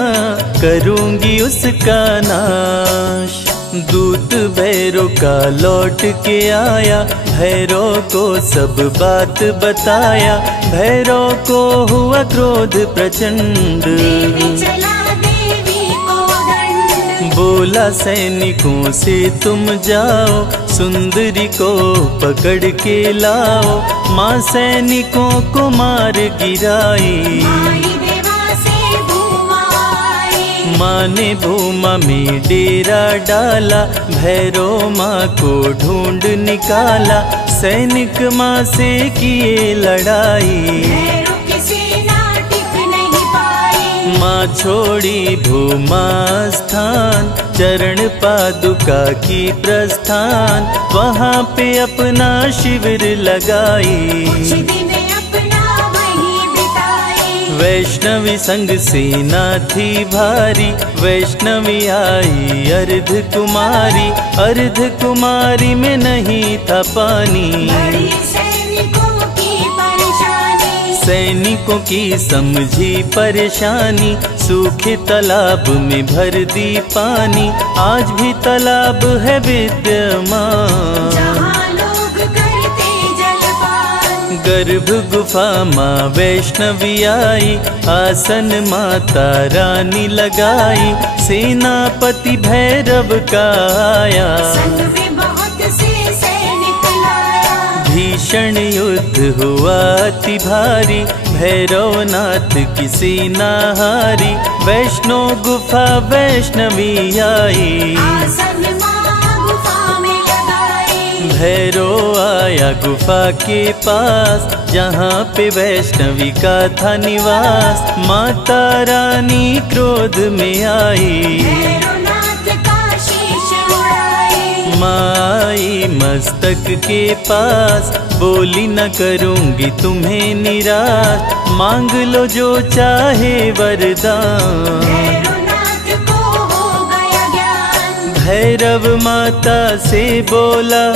करूंगी उसका नाश। दूत भैरव का लौट के आया, भैरव को सब बात बताया, भैरव को हुआ क्रोध प्रचंड। देवी चला देवी को दंड, बोला सैनिकों से तुम जाओ, सुंदरी को पकड़ के लाओ, माँ सैनिकों को मार गिराई। आई देवा से भूमा आई, माँ ने भूमा में डेरा डाला, भैरव माँ को ढूंढ निकाला, सैनिक माँ से किए लड़ाई। भैरव की सेना टिक नहीं पाई, माँ छोड़ी भूमा स्थान, चरण पादुका की प्रस्थान, वहाँ पे अपना शिविर लगाई। कुछ दिन अपना वहीं बिताई, वैष्णवी संग सेना थी भारी, वैष्णवी आई अर्ध कुमारी, अर्ध कुमारी में नहीं था पानी। बड़ी सैनिकों की परेशानी, सैनिकों की समझी परेशानी, सूखे तालाब में भर दी पानी, आज भी तालाब है विद्यमान। जहाँ लोग करते जलपान, गर्भ गुफा माँ वैष्णवी आई, आसन माता रानी लगाई, सेनापति भैरव का आया। संग में बहुत से सैनिक लाया, भीषण युद्ध हुआ अति भारी, भैरवनाथ की सेना हारी, वैष्णो गुफा वैष्णवी आई। आसन माँ गुफा में लगाई, भैरव आया गुफा के पास, जहाँ पे वैष्णवी का था निवास, माता रानी क्रोध में आई। भैरवनाथ का शीश उड़ाई, माई मस्तक के पास, बोली न करूंगी तुम्हें निराश, मांग लो जो चाहे वरदान। भैरवनाथ को हो गया ज्ञान, भैरव माता से बोला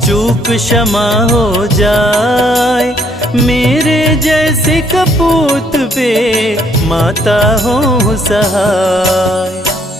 चूक क्षमा हो जाए, मेरे जैसे कपूत पे माता हो सहाय।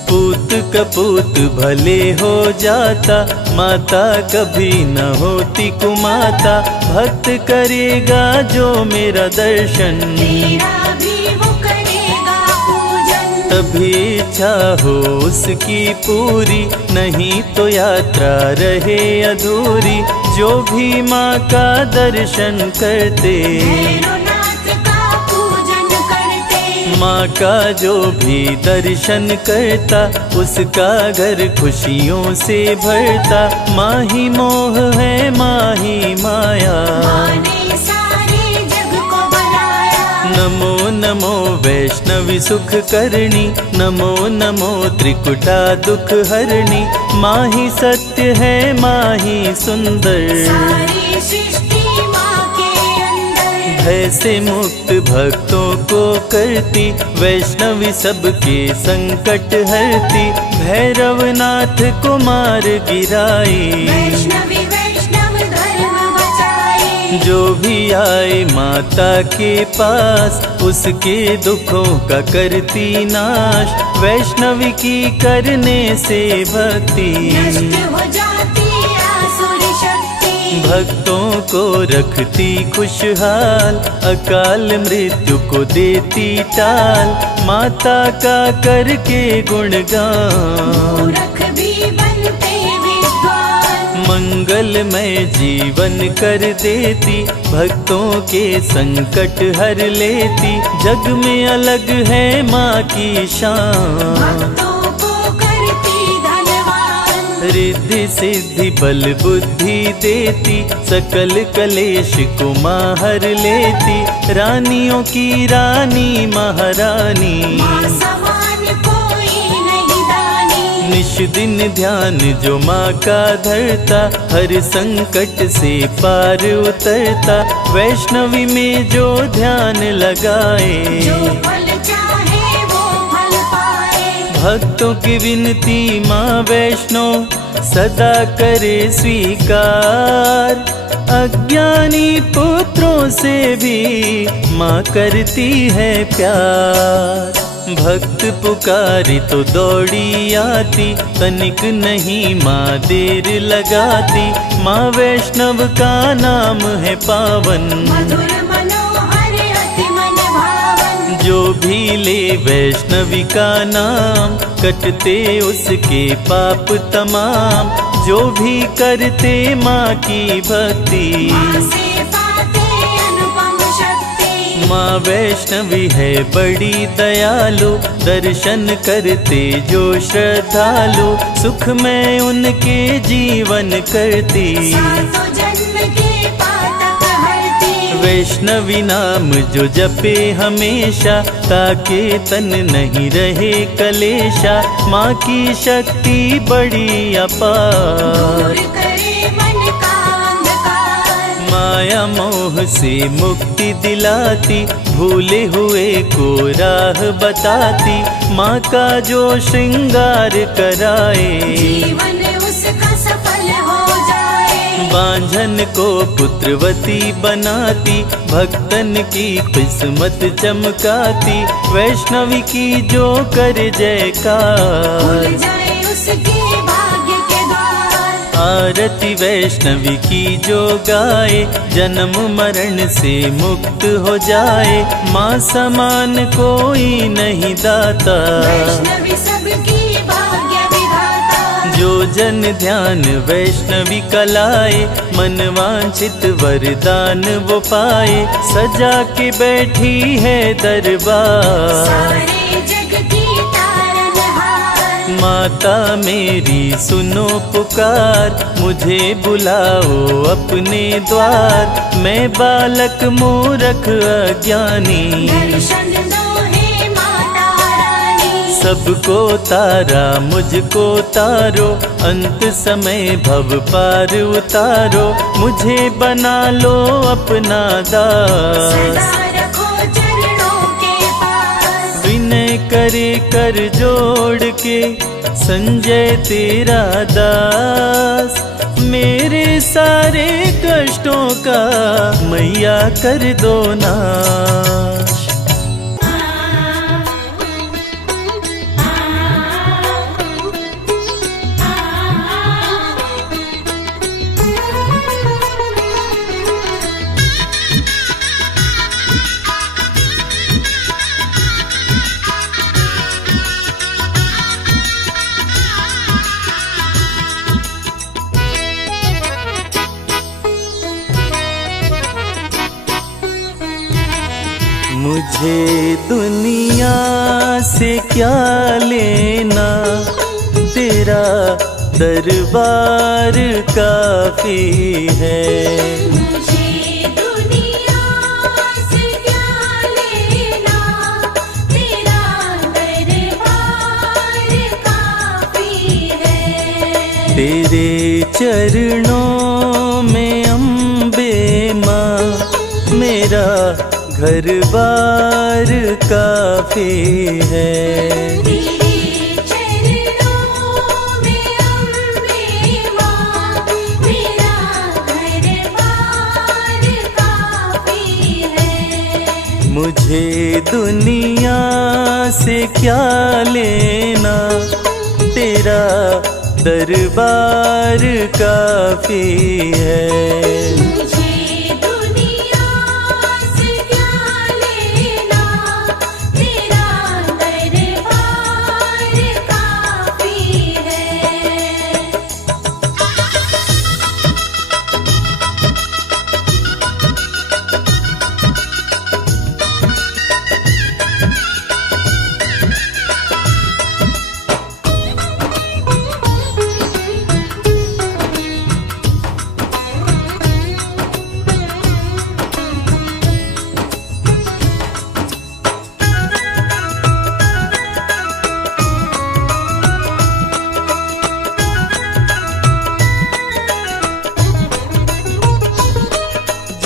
पूत कपूत भले हो जाता, माता कभी न होती कुमाता, भक्त करेगा जो मेरा दर्शन, तेरा भी वो करेगा पूजन। तभी इच्छा हो उसकी पूरी, नहीं तो यात्रा रहे अधूरी, जो भी माँ का दर्शन करते, भैरवनाथ का पूजन करते, माँ का जो भी दर्शन करता, उसका घर खुशियों से भरता, माँ ही मोह है माँ ही माया। माँ ने सारे जग को बनाया, नमो नमो वैष्णवी सुख करणी, नमो नमो त्रिकुटा दुख हरणी, माँ ही सत्य है माँ ही सुंदर, सारी सृष्टि माँ के अंदर। भय से मुक्त भक्तों को करती, वैष्णवी सबके संकट हरती, भैरवनाथ को मार गिराई। वैष्णवी वैष्णव धर्म बचाए, जो भी आए माता के पास, उसके दुखों का करती नाश, वैष्णवी की करने से भक्ति, नष्ट हो जाती आसुर शक्ति। भक्तों को रखती खुशहाल, अकाल मृत्यु को देती टाल, माता का करके गुणगान। मूर्ख भी बनते विद्वान, मंगलमय जीवन कर देती, भक्तों के संकट हर लेती। जग में अलग है माँ की शान, भक्तों को करती धनवान। रिद्धि सिद्धि बल बुद्धि देती, सकल कलेश को माँ हर लेती। रानियों की रानी महारानी, माँ समान कोई नहीं दानी। निश दिन ध्यान जो माँ का धरता, हर संकट से पार उतरता। वैष्णवी में जो ध्यान लगाए, जो फल चाहे वो फल पाए। भक्तों की विनती माँ वैष्णो सदा करे स्वीकार। अज्ञानी पुत्रों से भी माँ करती है प्यार। भक्त पुकारी तो दौड़ी आती, तनिक नहीं माँ देर लगाती। माँ वैष्णव का नाम है पावन, मधुर मनोहर अति मन भावन। जो भी ले वैष्णवी का नाम, कटते उसके पाप तमाम। जो भी करते माँ की भक्ति, माँ से पाते अनुपम शक्ति। माँ वैष्णवी है बड़ी दयालु, दर्शन करते जो श्रद्धालु। सुख में उनके जीवन करती, सातों जन्म के पातक हरती। वैष्णवी नाम जो जपे हमेशा, ताके तन नहीं रहे कलेशा। माँ की शक्ति बड़ी अपार, दूर करे मन का अंधकार। माया मोह से मुक्ति दिलाती, भूले हुए को राह बताती। माँ का जो श्रृंगार कराए, जीवन उसका सफल हो जाए। बांझन को पुत्रवती बनाती, भक्तन की किस्मत चमकाती। वैष्णवी की जो कर जयकार, खुल जाए उसके भाग्य के द्वार। आरती वैष्णवी की जो गाए, जन्म मरण से मुक्त हो जाए। माँ समान कोई नहीं दाता, वैष्णवी सबकी भाग्य विधाता। जो जन ध्यान वैष्णवी कलाए, मन वांछित वरदान वो पाए। सजा के बैठी है दरबार, सारे जग की तारनहार। माता मेरी सुनो पुकार। मुझे बुलाओ अपने द्वार, मैं बालक मूरख अज्ञानी। दर्शन दो हे माता रानी। सबको तारा मुझको तारो, अंत समय भव पार उतारो। मुझे बना लो अपना दास, सदा रखो चरणों के पास। विनय करे कर जोड़ के संजय तेरा दास। मेरे सारे कष्टों का मैया कर दो नाश। मुझे दुनिया से क्या लेना, तेरा दरबार काफी है। मुझे दुनिया से क्या लेना, तेरा दरबार काफी है। तेरे चरणों में अम्बे माँ, मेरा घर बार काफी है। तेरे चरणों में अम्बे माँ, मेरा घर-बार काफी है। मुझे दुनिया से क्या लेना, तेरा दरबार काफी है। मुझे दुनिया से क्या लेना, तेरा दरबार काफी है।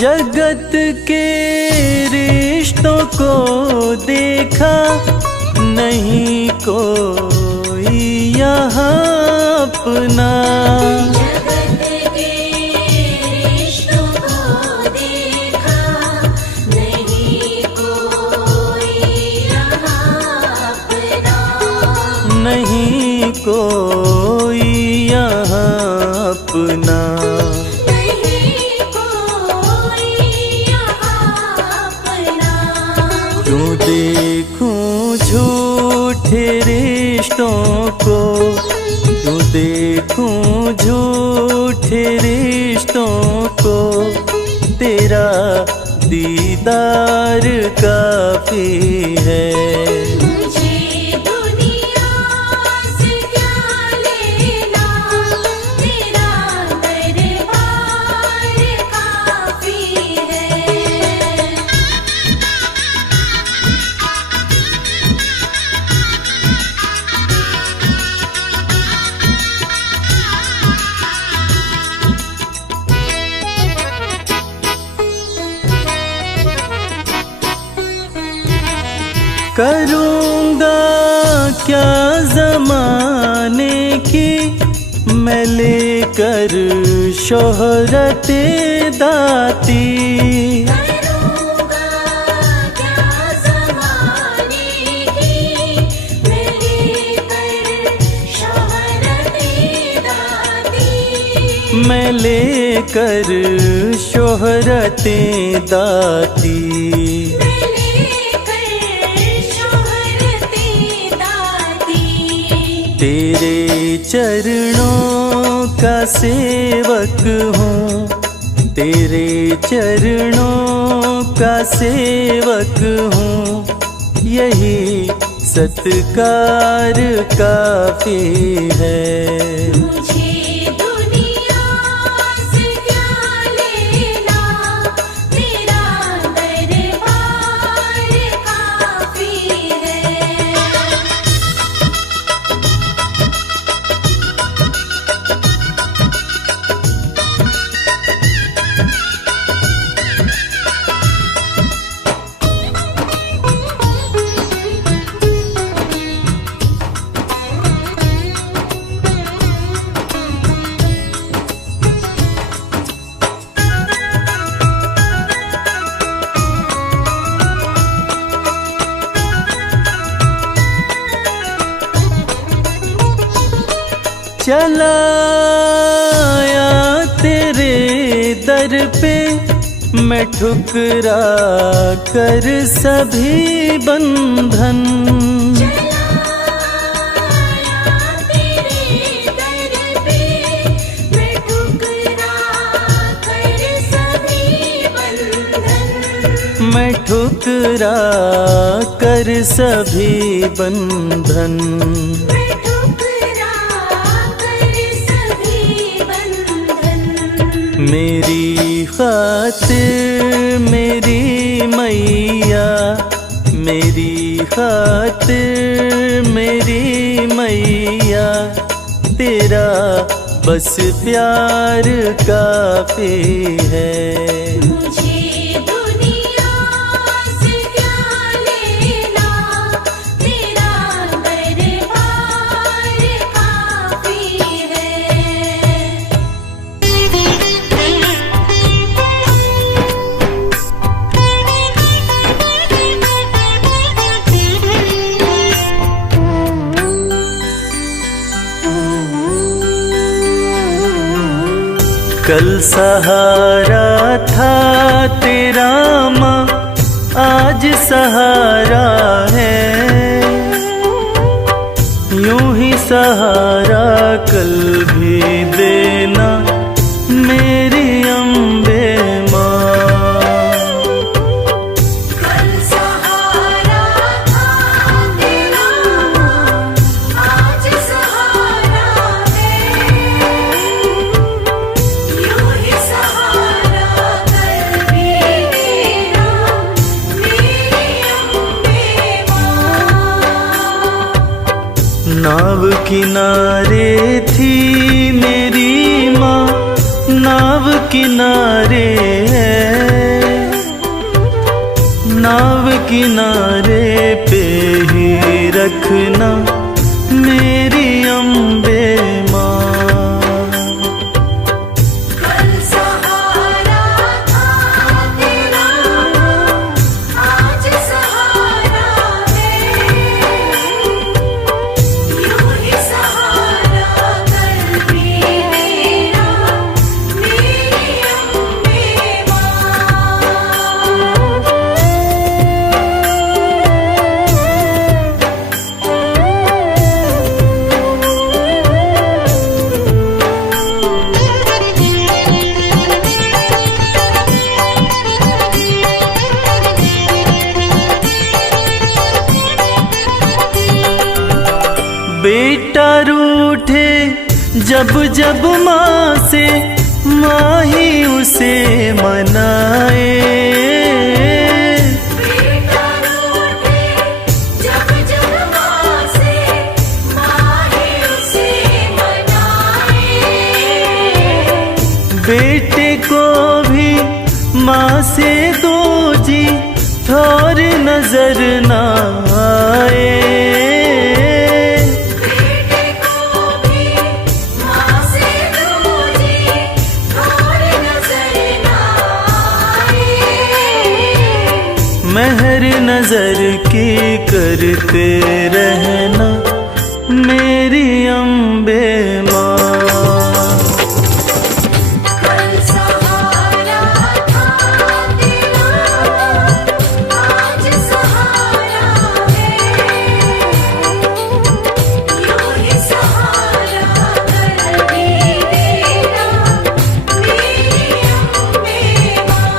जगत के रिश्तों को देखा, नहीं कोई यहाँ अपना। जगत के रिश्तों को देखा, नहीं कोई यहाँ अपना। नहीं कोई यहाँ अपना। नहीं कोई यहाँ अपना। क्यों देखूं झूठे रिश्तों को, क्यों देखूं झूठे रिश्तों को, तेरा दीदार काफी है। मुझे दुनिया से क्या लेना, तेरा दरबार काफी है। करूँगा क्या ज़माने की मैं लेकर शोहरते दाती। करूँगा क्या ज़माने की मैं लेकर शोहरते दाती। मैं लेकर शोहरते दाती। तेरे चरणों का सेवक हूँ, तेरे चरणों का सेवक हूँ, यही सत्कार काफी है। मुझे दुनिया से क्या लेना, तेरा दरबार काफी है। चलाया तेरे दर पे मैं ठुकरा कर सभी बंधन। मैं ठुकरा कर सभी बंधन। मेरी खातिर मेरी मैया, मेरी खातिर मेरी मैया, तेरा बस प्यार काफी है। कल सहारा था तेरा माँ, आज सहारा है। यूं ही सहारा कल भी देना मेरी अम्बे माँ। नाव किनारे थी मेरी माँ, नाव किनारे है। नाव किनारे पे ही रखना मेरी अम्बे माँ। कल सहारा था तेरा, आज सहारा है, यूं ही सहारा कल भी तेरा, मेरी अम्बे माँ। बेटा रूठे जब जब माँ से, माँ ही उसे मनाए। बेटा रूठे जब जब माँ से, माँ ही उसे मनाए। बेटे को भी माँ से दो जी, ठौर नजर ना आए। बेटे को भी माँ से दूजी, और नजर ना आए। मेहर नजर की करते रहना मेरी अम्बे माँ। कल सहारा था तेरा, आज सहारा है, यूं ही सहारा कल भी तेरा, मेरी अम्बे माँ।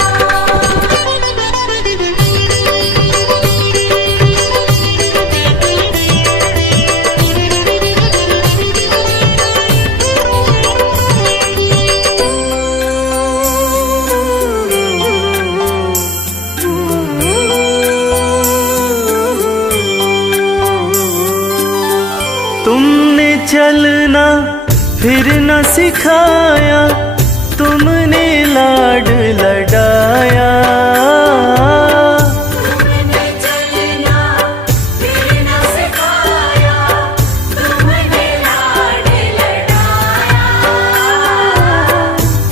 तुमने चलना फिर न सिखाया, तुमने लाड लडाया। तुमने चलना फिर न सिखाया, तुमने लाड लडाया।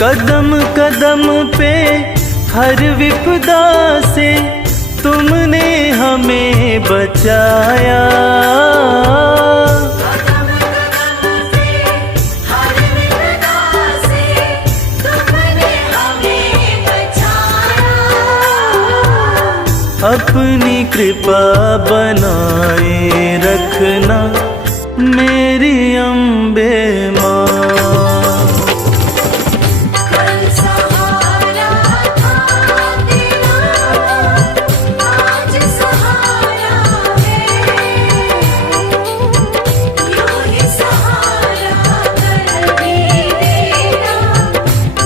कदम कदम पे हर विपदा से तुमने हमें बचाया। कदम कदम पे हर विपदा से तुमने हमें बचाया। अपनी कृपा बनाए रखना मेरी अम्बे माँ। कल सहारा था तेरा, आज सहारा है, यूं ही सहारा कल भी तेरा,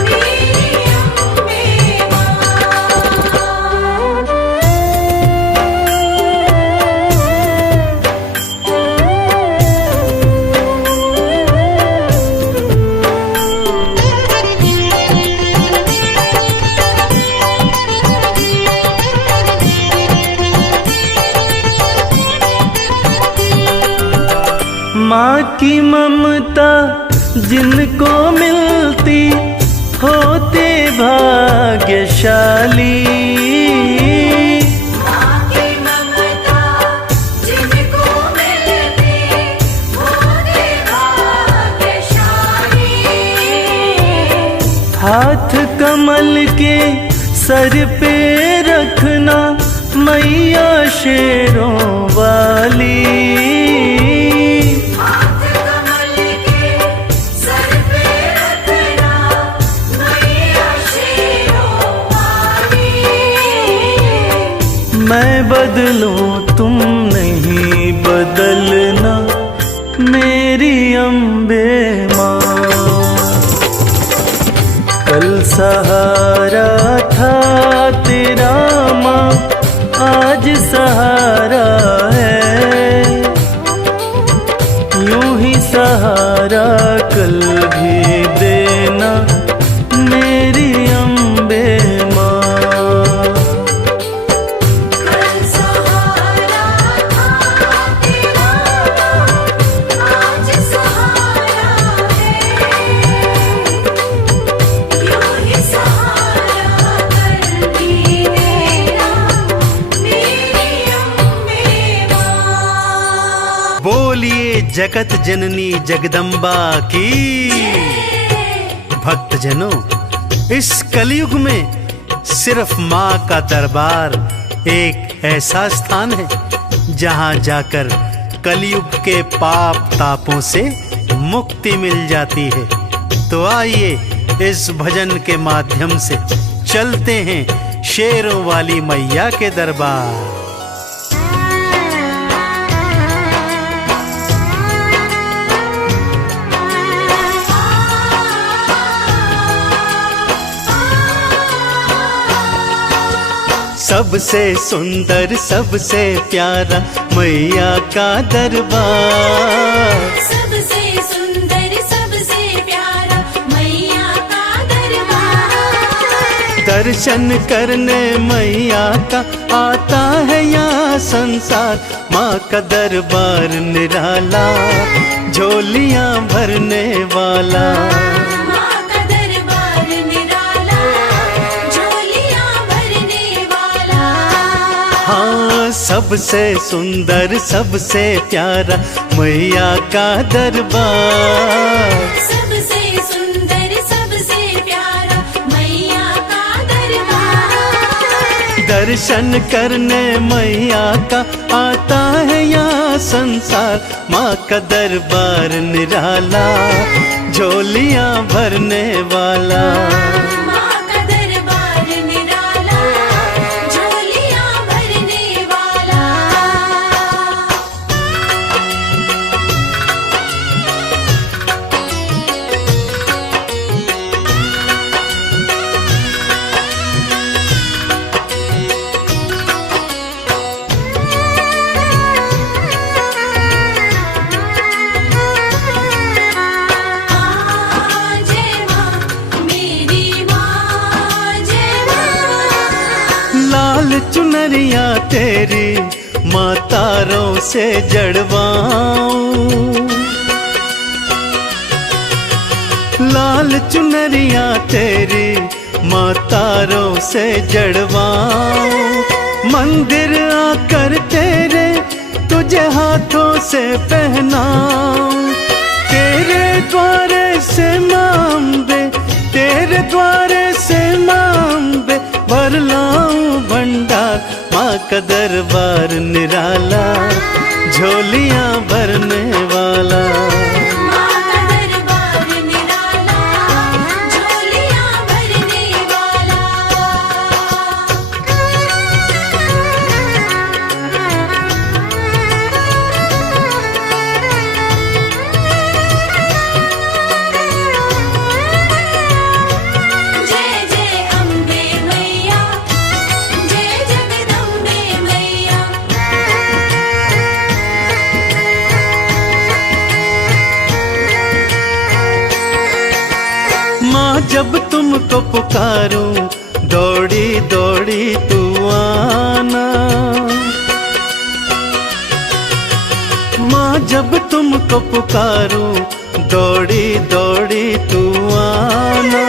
मेरी अम्बे माँ। माँ की ममता जिनको मिलती होते भाग्यशाली। माँ की ममता जिनको मिलती होते भाग्यशाली। हाथ कमल के सर पे रखना मैया शेरों वाली। हाथ कमल के सर पे रखना मैया शेरों वाली। मैं बदलूं तुम नहीं बदलना मेरी अम्बे माँ। कल सहारा था तेरा माँ, आज सहारा है, यूं ही सहारा कल भी देना मेरी अम्बे माँ। बोलिए जगत जननी जगदम्बा की। भक्तजनों, इस कलयुग में सिर्फ माँ का दरबार एक ऐसा स्थान है जहाँ जाकर कलयुग के पाप तापों से मुक्ति मिल जाती है। तो आइए इस भजन के माध्यम से चलते हैं शेरों वाली मैया के दरबार। सबसे सुंदर सबसे प्यारा मैया का दरबार। सबसे सुंदर सबसे प्यारा मैया का दरबार। दर्शन करने मैया का आता है यहाँ संसार। माँ का दरबार निराला, झोलियाँ भरने वाला। माँ का दरबार निराला, झोलियाँ भरने वाला। हाँ, सबसे सुंदर सबसे प्यारा मैया का दरबार। सबसे सुंदर सबसे प्यारा मैया का दरबार। दर्शन करने मैया का आता है यहाँ संसार। माँ का दरबार निराला, झोलियाँ भरने वाला। माँ का दरबार निराला, झोलियाँ भरने वाला। जय माँ मेरी माँ, जय माँ। लाल चुनरिया तेरी माँ तारों से जड़वाऊं। लाल चुनरिया तेरी माँ तारों से जड़वाऊं। मंदिर आकर तेरे तुझे हाथों से पहनाऊं। तेरे द्वारे से माँ अम्बे, तेरे द्वारे से माँ अम्बे भर लाऊं भंडार। माँ का दरबार निराला, झोलियाँ भरने वाला। माँ का दरबार निराला, झोलियाँ भरने वाला। जय जय अम्बे मैया, जय जगदम्बे मैया। माँ जब तुमको पुकारूं, दौड़ी दौड़ी तू आना। माँ जब तुमको पुकारूं, दौड़ी दौड़ी तू आना।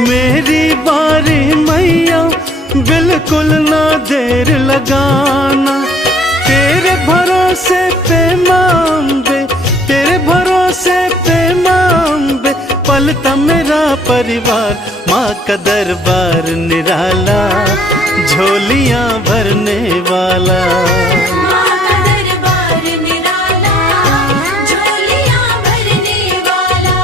मेरी बारी मैया, बिल्कुल ना देर लगाना। तेरे भरोसे पे माँ अम्बे, तेरे भरोसे पे माँ अम्बे पलता मेरा परिवार। माँ का दरबार निराला, झोलियाँ भरने वाला। माँ का दरबार निराला, झोलियाँ भरने वाला।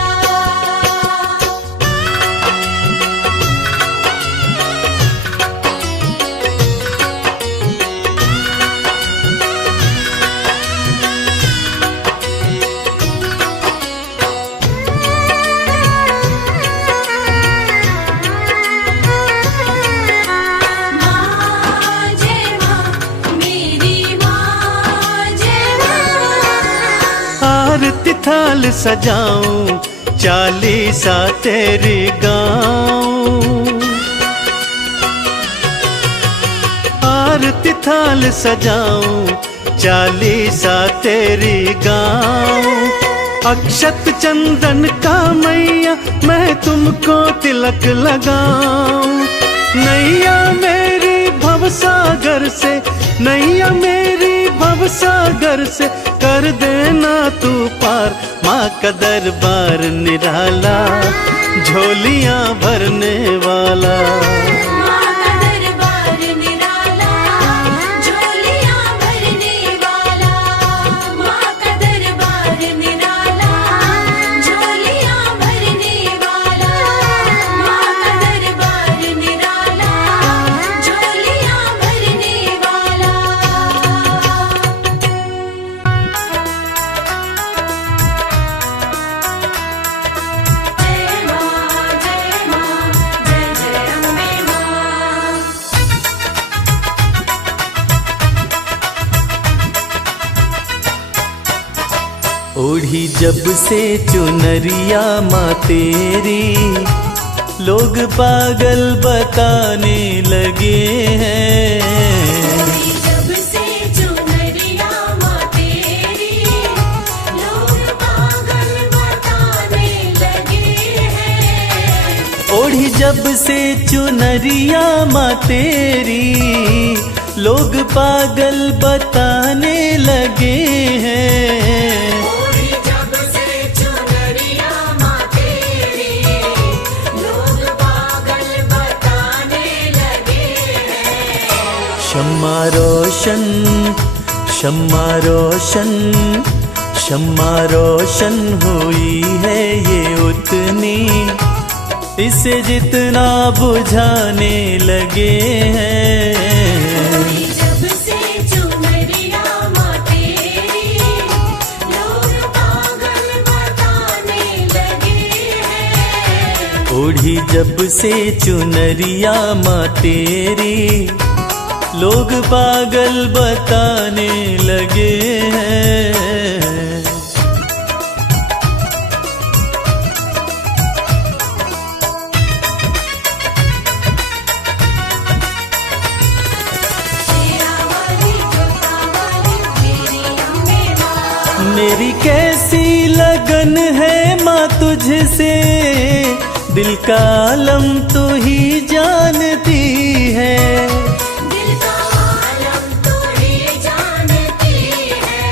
माँ जय माँ मेरी माँ, जय माँ। आरती थाल सजाऊं, चालीसा तेरी गाऊं। आरती थाल सजाऊं, चालीसा तेरी गाऊं। अक्षत चंदन का मैया मैं तुमको तिलक लगाऊं। नैया मेरी भवसागर से, नैया मेरी भवसागर से कर कर देना तू पार। माँ का दरबार निराला, झोलियाँ भरने वाला। माँ का दरबार निराला, झोलियाँ भरने वाला। माँ का दरबार निराला, झोलियाँ भरने वाला। माँ का दरबार निराला, झोलियाँ भरने वाला। जय माँ, जय जय अम्बे माँ। ओढ़ी जब से चुनरिया माँ तेरी, लोग पागल बताने लगे हैं। जब से चुनरिया माँ तेरी, लोग पागल बताने लगे हैं। ओढ़ी जब से चुनरिया माँ तेरी, लोग पागल बताने लगे हैं। ओढ़ी जब से चुनरिया माँ तेरी, लोग पागल बताने लगे हैं। शम्मा रोशन, शम्मा रोशन, शम्मा रोशन हुई है ये उतनी, इसे जितना बुझाने लगे हैं। जब से चुनरिया माँ तेरी, लोग पागल बताने लगे हैं। ओढ़ी जब से चुनरिया माँ तेरी, लोग पागल बताने लगे हैं। तेरा वाली जोता वाली मेरी अम्बे माँ। मेरी कैसी लगन है माँ तुझसे, दिल का आलम तू ही जानती है। दिल का आलम तू ही जानती है।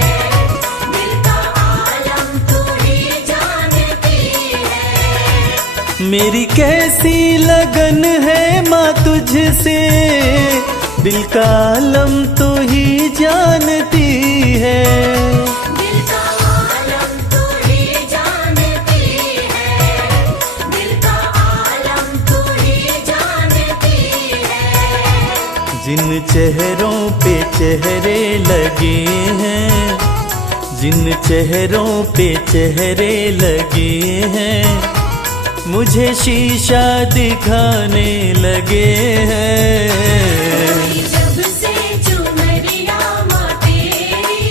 दिल का आलम तू ही जानती है। मेरी कैसी लगन है माँ तुझसे, दिल का आलम तू ही जानती है। दिल का आलम तू ही जानती है। दिल का आलम तू ही जानती है। जिन चेहरों पे चेहरे लगे हैं, जिन चेहरों पे चेहरे लगे हैं, मुझे शीशा दिखाने लगे हैं। जब से चुनरिया माँ तेरी,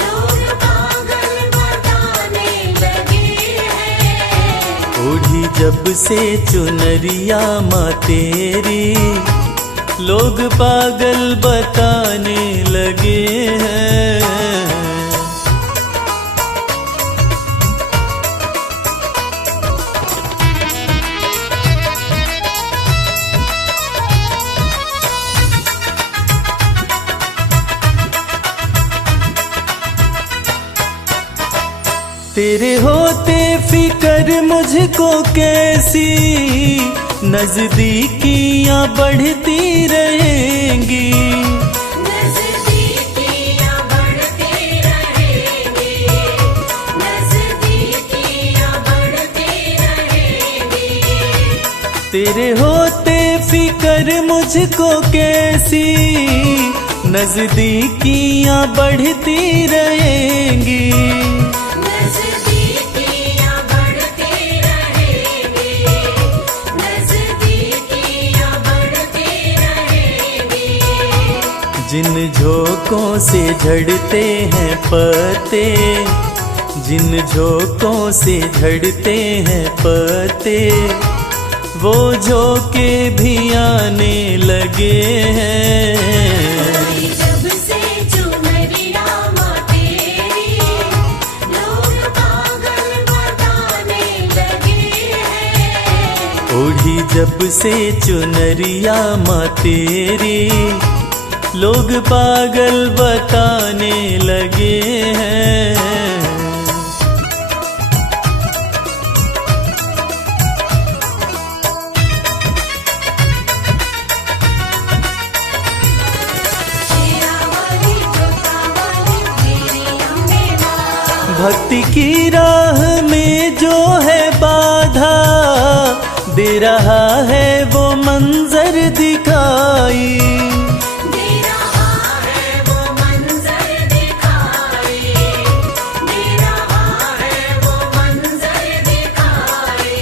लोग पागल बताने लगे हैं। ओढ़ी जब से चुनरिया माँ तेरी, लोग पागल बताने लगे हैं। तेरे होते फिकर मुझको कैसी, नजदीकियां बढ़ती रहेंगी। नज़दीकियाँ बढ़ती रहेंगी। नज़दीकियाँ बढ़ती रहेंगी। तेरे होते फिकर मुझको कैसी, नजदीकियां बढ़ती रहेंगी। नज़दीकियाँ बढ़ती रहेंगी। नज़दीकियाँ बढ़ती रहेंगी। जिन झोंकों से झड़ते हैं पत्ते, जिन झोंकों से झड़ते हैं पत्ते, वो झोंके भी आने लगे हैं। जब से चुनरिया माँ तेरी, लोग पागल बताने लगे हैं। ओढ़ी जब से चुनरिया माँ तेरी, लोग पागल बताने लगे हैं। भक्ति की राह में जो है बाधा, दे रहा है वो मंजर दिखाई। दे रहा है वो मंजर दिखाई, दे रहा है वो मंजर दिखाई।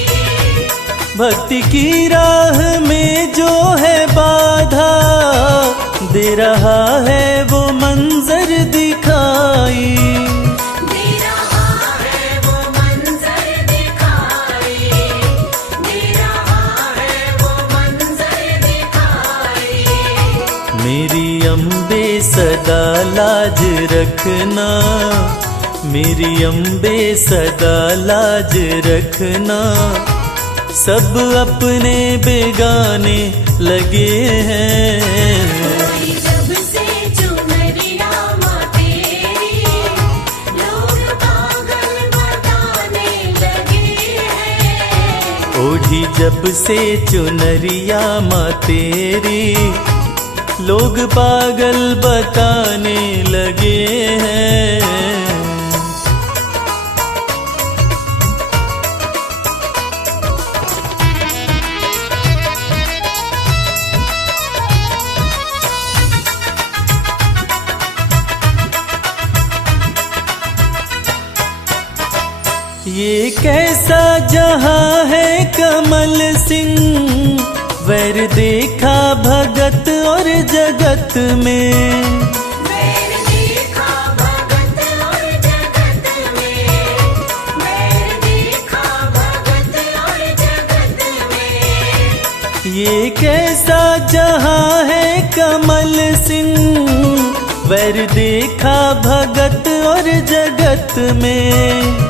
भक्ति की राह में जो है बाधा, दे रहा है वो मंजर दिखाई। मेरी अम्बे सदा लाज रखना, मेरी अम्बे सदा लाज रखना। सब अपने बेगाने लगे हैं। जब से चुनरिया माँ तेरी, लोग पागल बताने लगे हैं। ओढ़ी जब से चुनरिया माँ तेरी, लोग पागल बताने लगे हैं। ये कैसा जहां है कमल सिंह, वैर देखा भगत और जगत में। वैर देखा भगत और जगत में, वैर देखा भगत और जगत में। ये कैसा जहां है कमल सिंह, वैर देखा भगत और जगत में।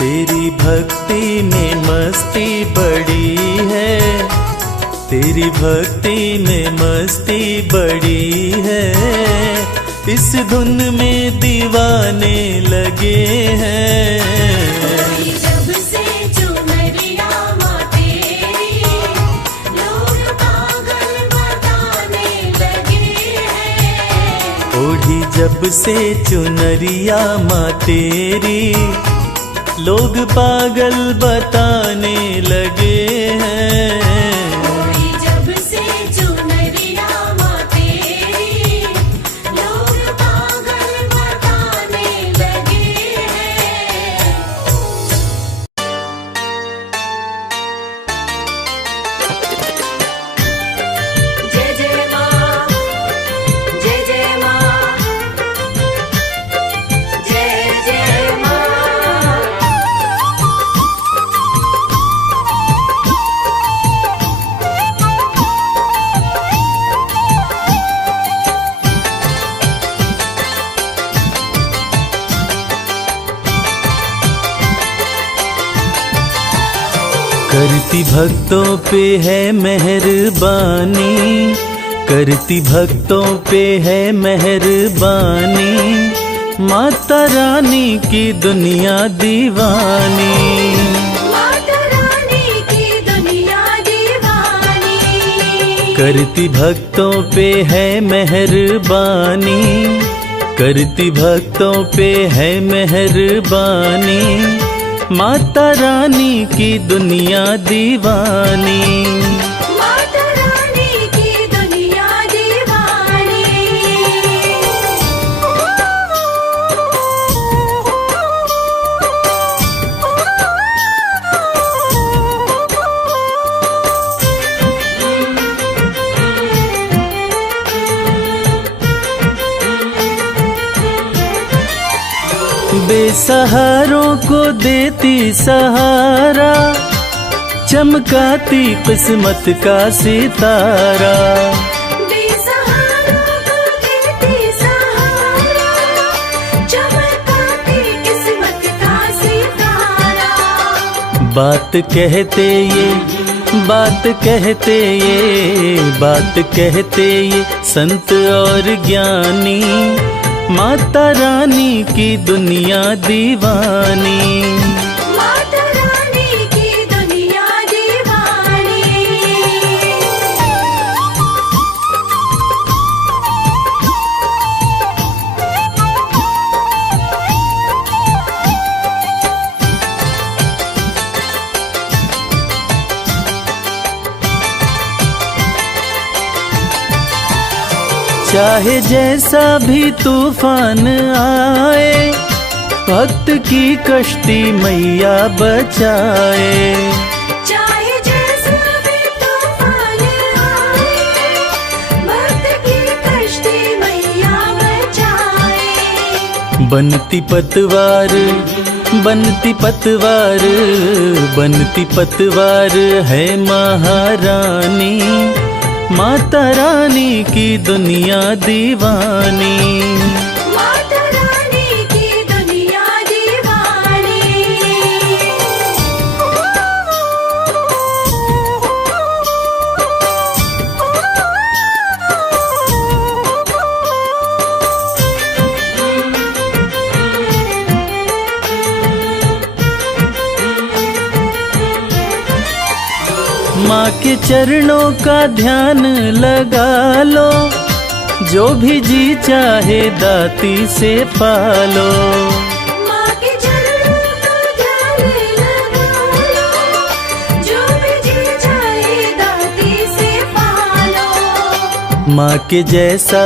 तेरी भक्ति में मस्ती बड़ी है, तेरी भक्ति में मस्ती बड़ी है। इस धुन में दीवाने लगे हैं। जब से चुनरिया माँ तेरी, लोग पागल बताने लगे हैं। ओढ़ी जब से चुनरिया माँ तेरी, लोग पागल बताने लगे हैं। जब से चुनरिया माँ तेरी, लोग पागल बताने लगे हैं। जय जय माँ, जय जय माँ, जय जय माँ। करती भक्तों पे है मेहरबानी, करती भक्तों पे है मेहरबानी। माता रानी की दुनिया दीवानी, माता रानी की दुनिया दीवानी। करती भक्तों पे है मेहरबानी, करती भक्तों पे है मेहरबानी। माता रानी की दुनिया दीवानी। माता रानी की दुनिया दीवानी। बेसहारों को देती सहारा, चमकाती किस्मत का सितारा। बेसहारों को देती सहारा, चमकाती किस्मत का बात कहते ये बात कहते ये बात कहते ये संत और ज्ञानी, माता रानी की दुनिया दीवानी। माता रानी की दुनिया दीवानी। चाहे जैसा भी तूफान आए, भक्त की कश्ती मैया बचाए। चाहे जैसा भी तूफान आए, भक्त की कश्ती मैया बचाए। बनती पतवार बनती पतवार बनती पतवार है महारानी, माता रानी की दुनिया दीवानी। माता रानी की दुनिया दीवानी। माँ के चरणों का ध्यान लगा लो, जो भी जी चाहे दाती से पालो। माँ के चरणों का ध्यान लगा लो, जो भी जी चाहे दाती से पालो। माँ के जैसा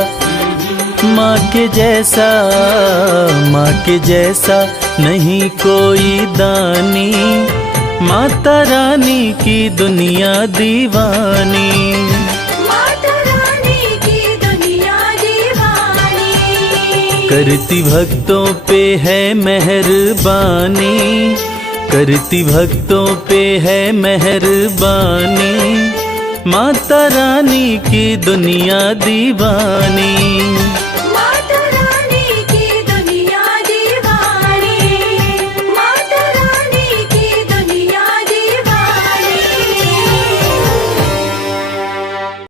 माँ के जैसा माँ के जैसा नहीं कोई दानी, माता रानी की दुनिया दीवानी। माता रानी की दुनिया दीवानी। करती भक्तों पे है मेहरबानी, करती भक्तों पे है मेहरबानी, माता रानी की दुनिया दीवानी।